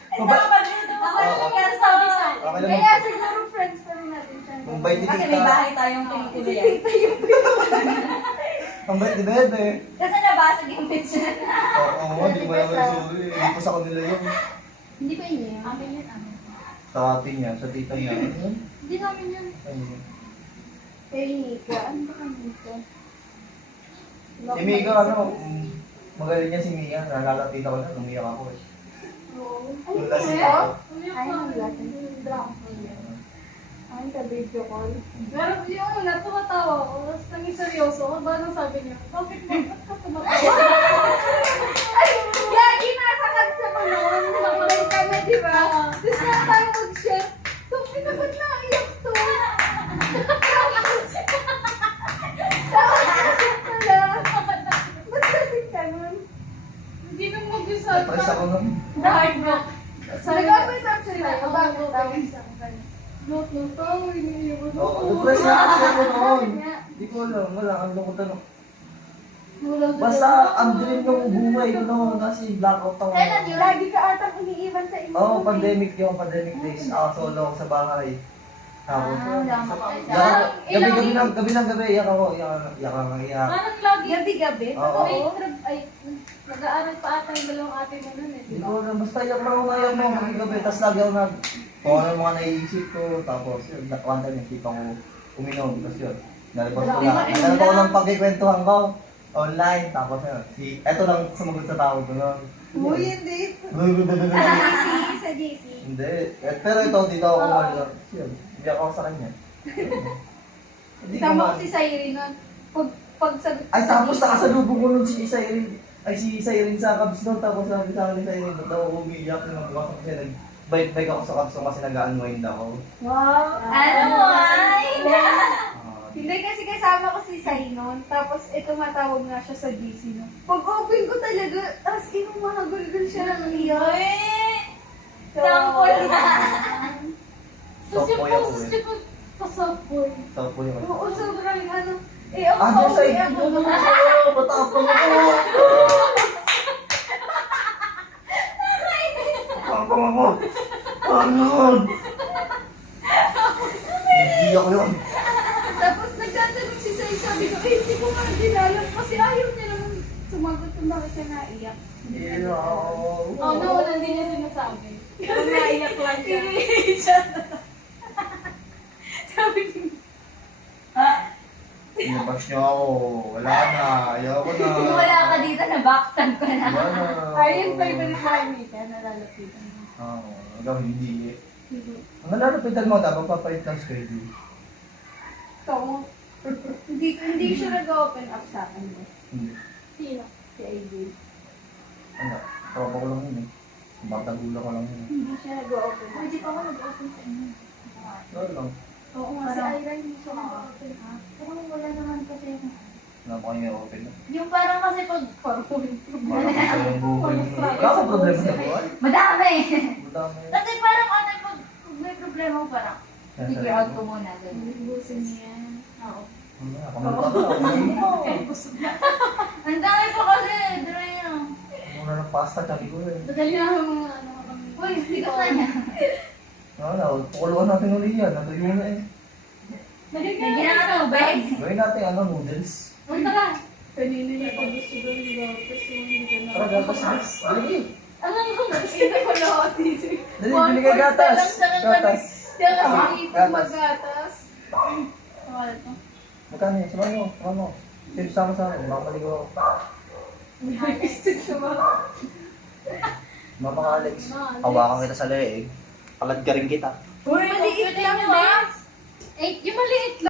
Ako yung kaya sabi sa akin. Okay naman. Kaya siguro friends pa rin natin siya. Ang bait ni Kasi may Tita. bahay tayong Si tinituloyan. Tita yung Ang bait ni Bebe. Kasi nabasag yung picture. Oo, hindi mo naman suri. Hindi ko sa kanila yun. Hindi ba inyo yun? Amin yun, amin. Sa ate niya, sa tita niya. Hindi namin yun. Ayun. Kay Nico. Ano ba kang Nico? Si Mika, ano, magaling niya si Mia. Nalalapitan ko na, umiyak ako eh. Oo. Yung Ano lasing Nico? ako. Umiyak Ay, pa. ang latin. Drunk. Ay, sa video call. Pero yung una, tumatawa ako. Tapos naging seryoso ako. Ba nang sabi niya, bakit ba? Ba't ka tumatawa? Ay, lagi nasa kag sa panon. Nakibay kami, di ba? Tapos nga tayo mag-share. Sabi na, ba't naiyak to? Tapos kasi pala. Ba't kasi ganun? Hindi nang mag-usap. Napress ako nun. Dahil na. Nag-apply sa action na. Bakit daw? Not ng tao, iniiwan Oo, ako. napress na kasi ako noon. Hindi ko alam, wala. Ang lungkot ano. Wala sa Basta, ang dilim ng buhay ko noon kasi blackout ako. Kailan yun? Lagi ka atang iniiwan sa imo. Oo, pandemic yung pandemic days. Ako solo ako sa bahay. Tapos, Lama ka. gabi ng gabi, iyak ako, iyak. Parang lagi. Gabi-gabi. Oo. May ay, nag-aaral pa ata yung dalawang ate mo nun eh. Hindi ko alam, basta iyak lang ako ngayon mo, gabi. Tapos lagi ako kung ano yung mga naiisip ko, tapos yun, one time yung kita ko uminom, tapos yun, nalipot ko ng pagkikwentuhan ko, online, tapos yun, eto lang sumagot sa tawag ko nun. Uy, hindi. Sa JC. Hindi, pero ito, dito ako kumalo. Yun, hindi ako sa kanya. Hindi ko Sama man. ko si Sairi nun. Pag sagot Ay, tapos nakasalubong ko nun si Isa Irene. Ay, si Isa Irene sa Cubs nun. Tapos sabi sa akin ni Isa Irene, ba't ako umiiyak? Nagbukas ako kasi nag-bike ako sa Cubs nun kasi nag-unwind ako. Wow. Ano ay? Hindi kasi kasama ko si Sai nun. Tapos tumatawag nga siya sa GC nun. Pag open ko talaga, as in, umahagulgul siya ng iyak. Uy! Sample na! Tapos yung Softboy ako poses eh. niya pa softboy. Softboy ako. Oo, sobrang ano. Ako Ano sa pauwi iyo? ako. Matapang ako! Matapang ako! Ano? Hindi ako yun. Tapos nagtatanong si Sai, sabi ko, hindi ko nga dinalam kasi ayaw niya naman sumagot kung bakit siya naiyak. Hindi ako. Oh, no, wala hindi niya sinasabi. Pero naiyak lang siya. Sabi niya, Pinabash niyo ako. Wala na. Ayaw ko na. Kung wala ka dito, na-backstab ko na. Wala na. Ayun, favorite mo kay Mika, nalalapitan mo. Oo. Ikaw hindi eh. Ang nalalapitan mo, dapat papalit ng schedule. So, hindi siya nag-open up sa akin. Hindi. sino? Si AJ. Ano? Tropa ko lang yun eh. Batagula ko lang yun. Hindi siya nag-open up. Hindi pa ako nag-open sa inyo. Wala lang. Oo nga, si Ira hindi siya nag-open up. Pero wala naman kasi yung... Wala pa kayo open na. Yung parang kasi pag... Parang sa yung buhay mo. Wala ka problema sa buhay. Madami! Madami. Kasi parang ano, pag may problema ko parang... Figure out ko muna. ganun. Ubusin niya. Oo. Muna Ang dami pa kasi. Dry na. ng pasta, tsaka ko eh. Dadali na ako mga ano. Uy, bigas na niya. Pakuluan natin ulit yan. Natuyo na eh. Lagyan na ano, bags. Gawin natin noodles. Punta ka. Kanina niya pa gusto doon yung gatas. Yung hindi ka na. Tara, gatas na. Dali. Ang Kita ko lahat dito. Dali, bili ka gatas. Gatas. Kaya kasi Ah, dito gatas. magatas. Wala to. Magkano yun? Samahan mo. Samahan mo. Sige, sama sa akin. Makamaligo ako. Gusto ko ba? Mama ka, Alex. Hawakan kita sa leeg. Palad ka rin kita. Uy, maliit lang ba? 8, yung maliit lang.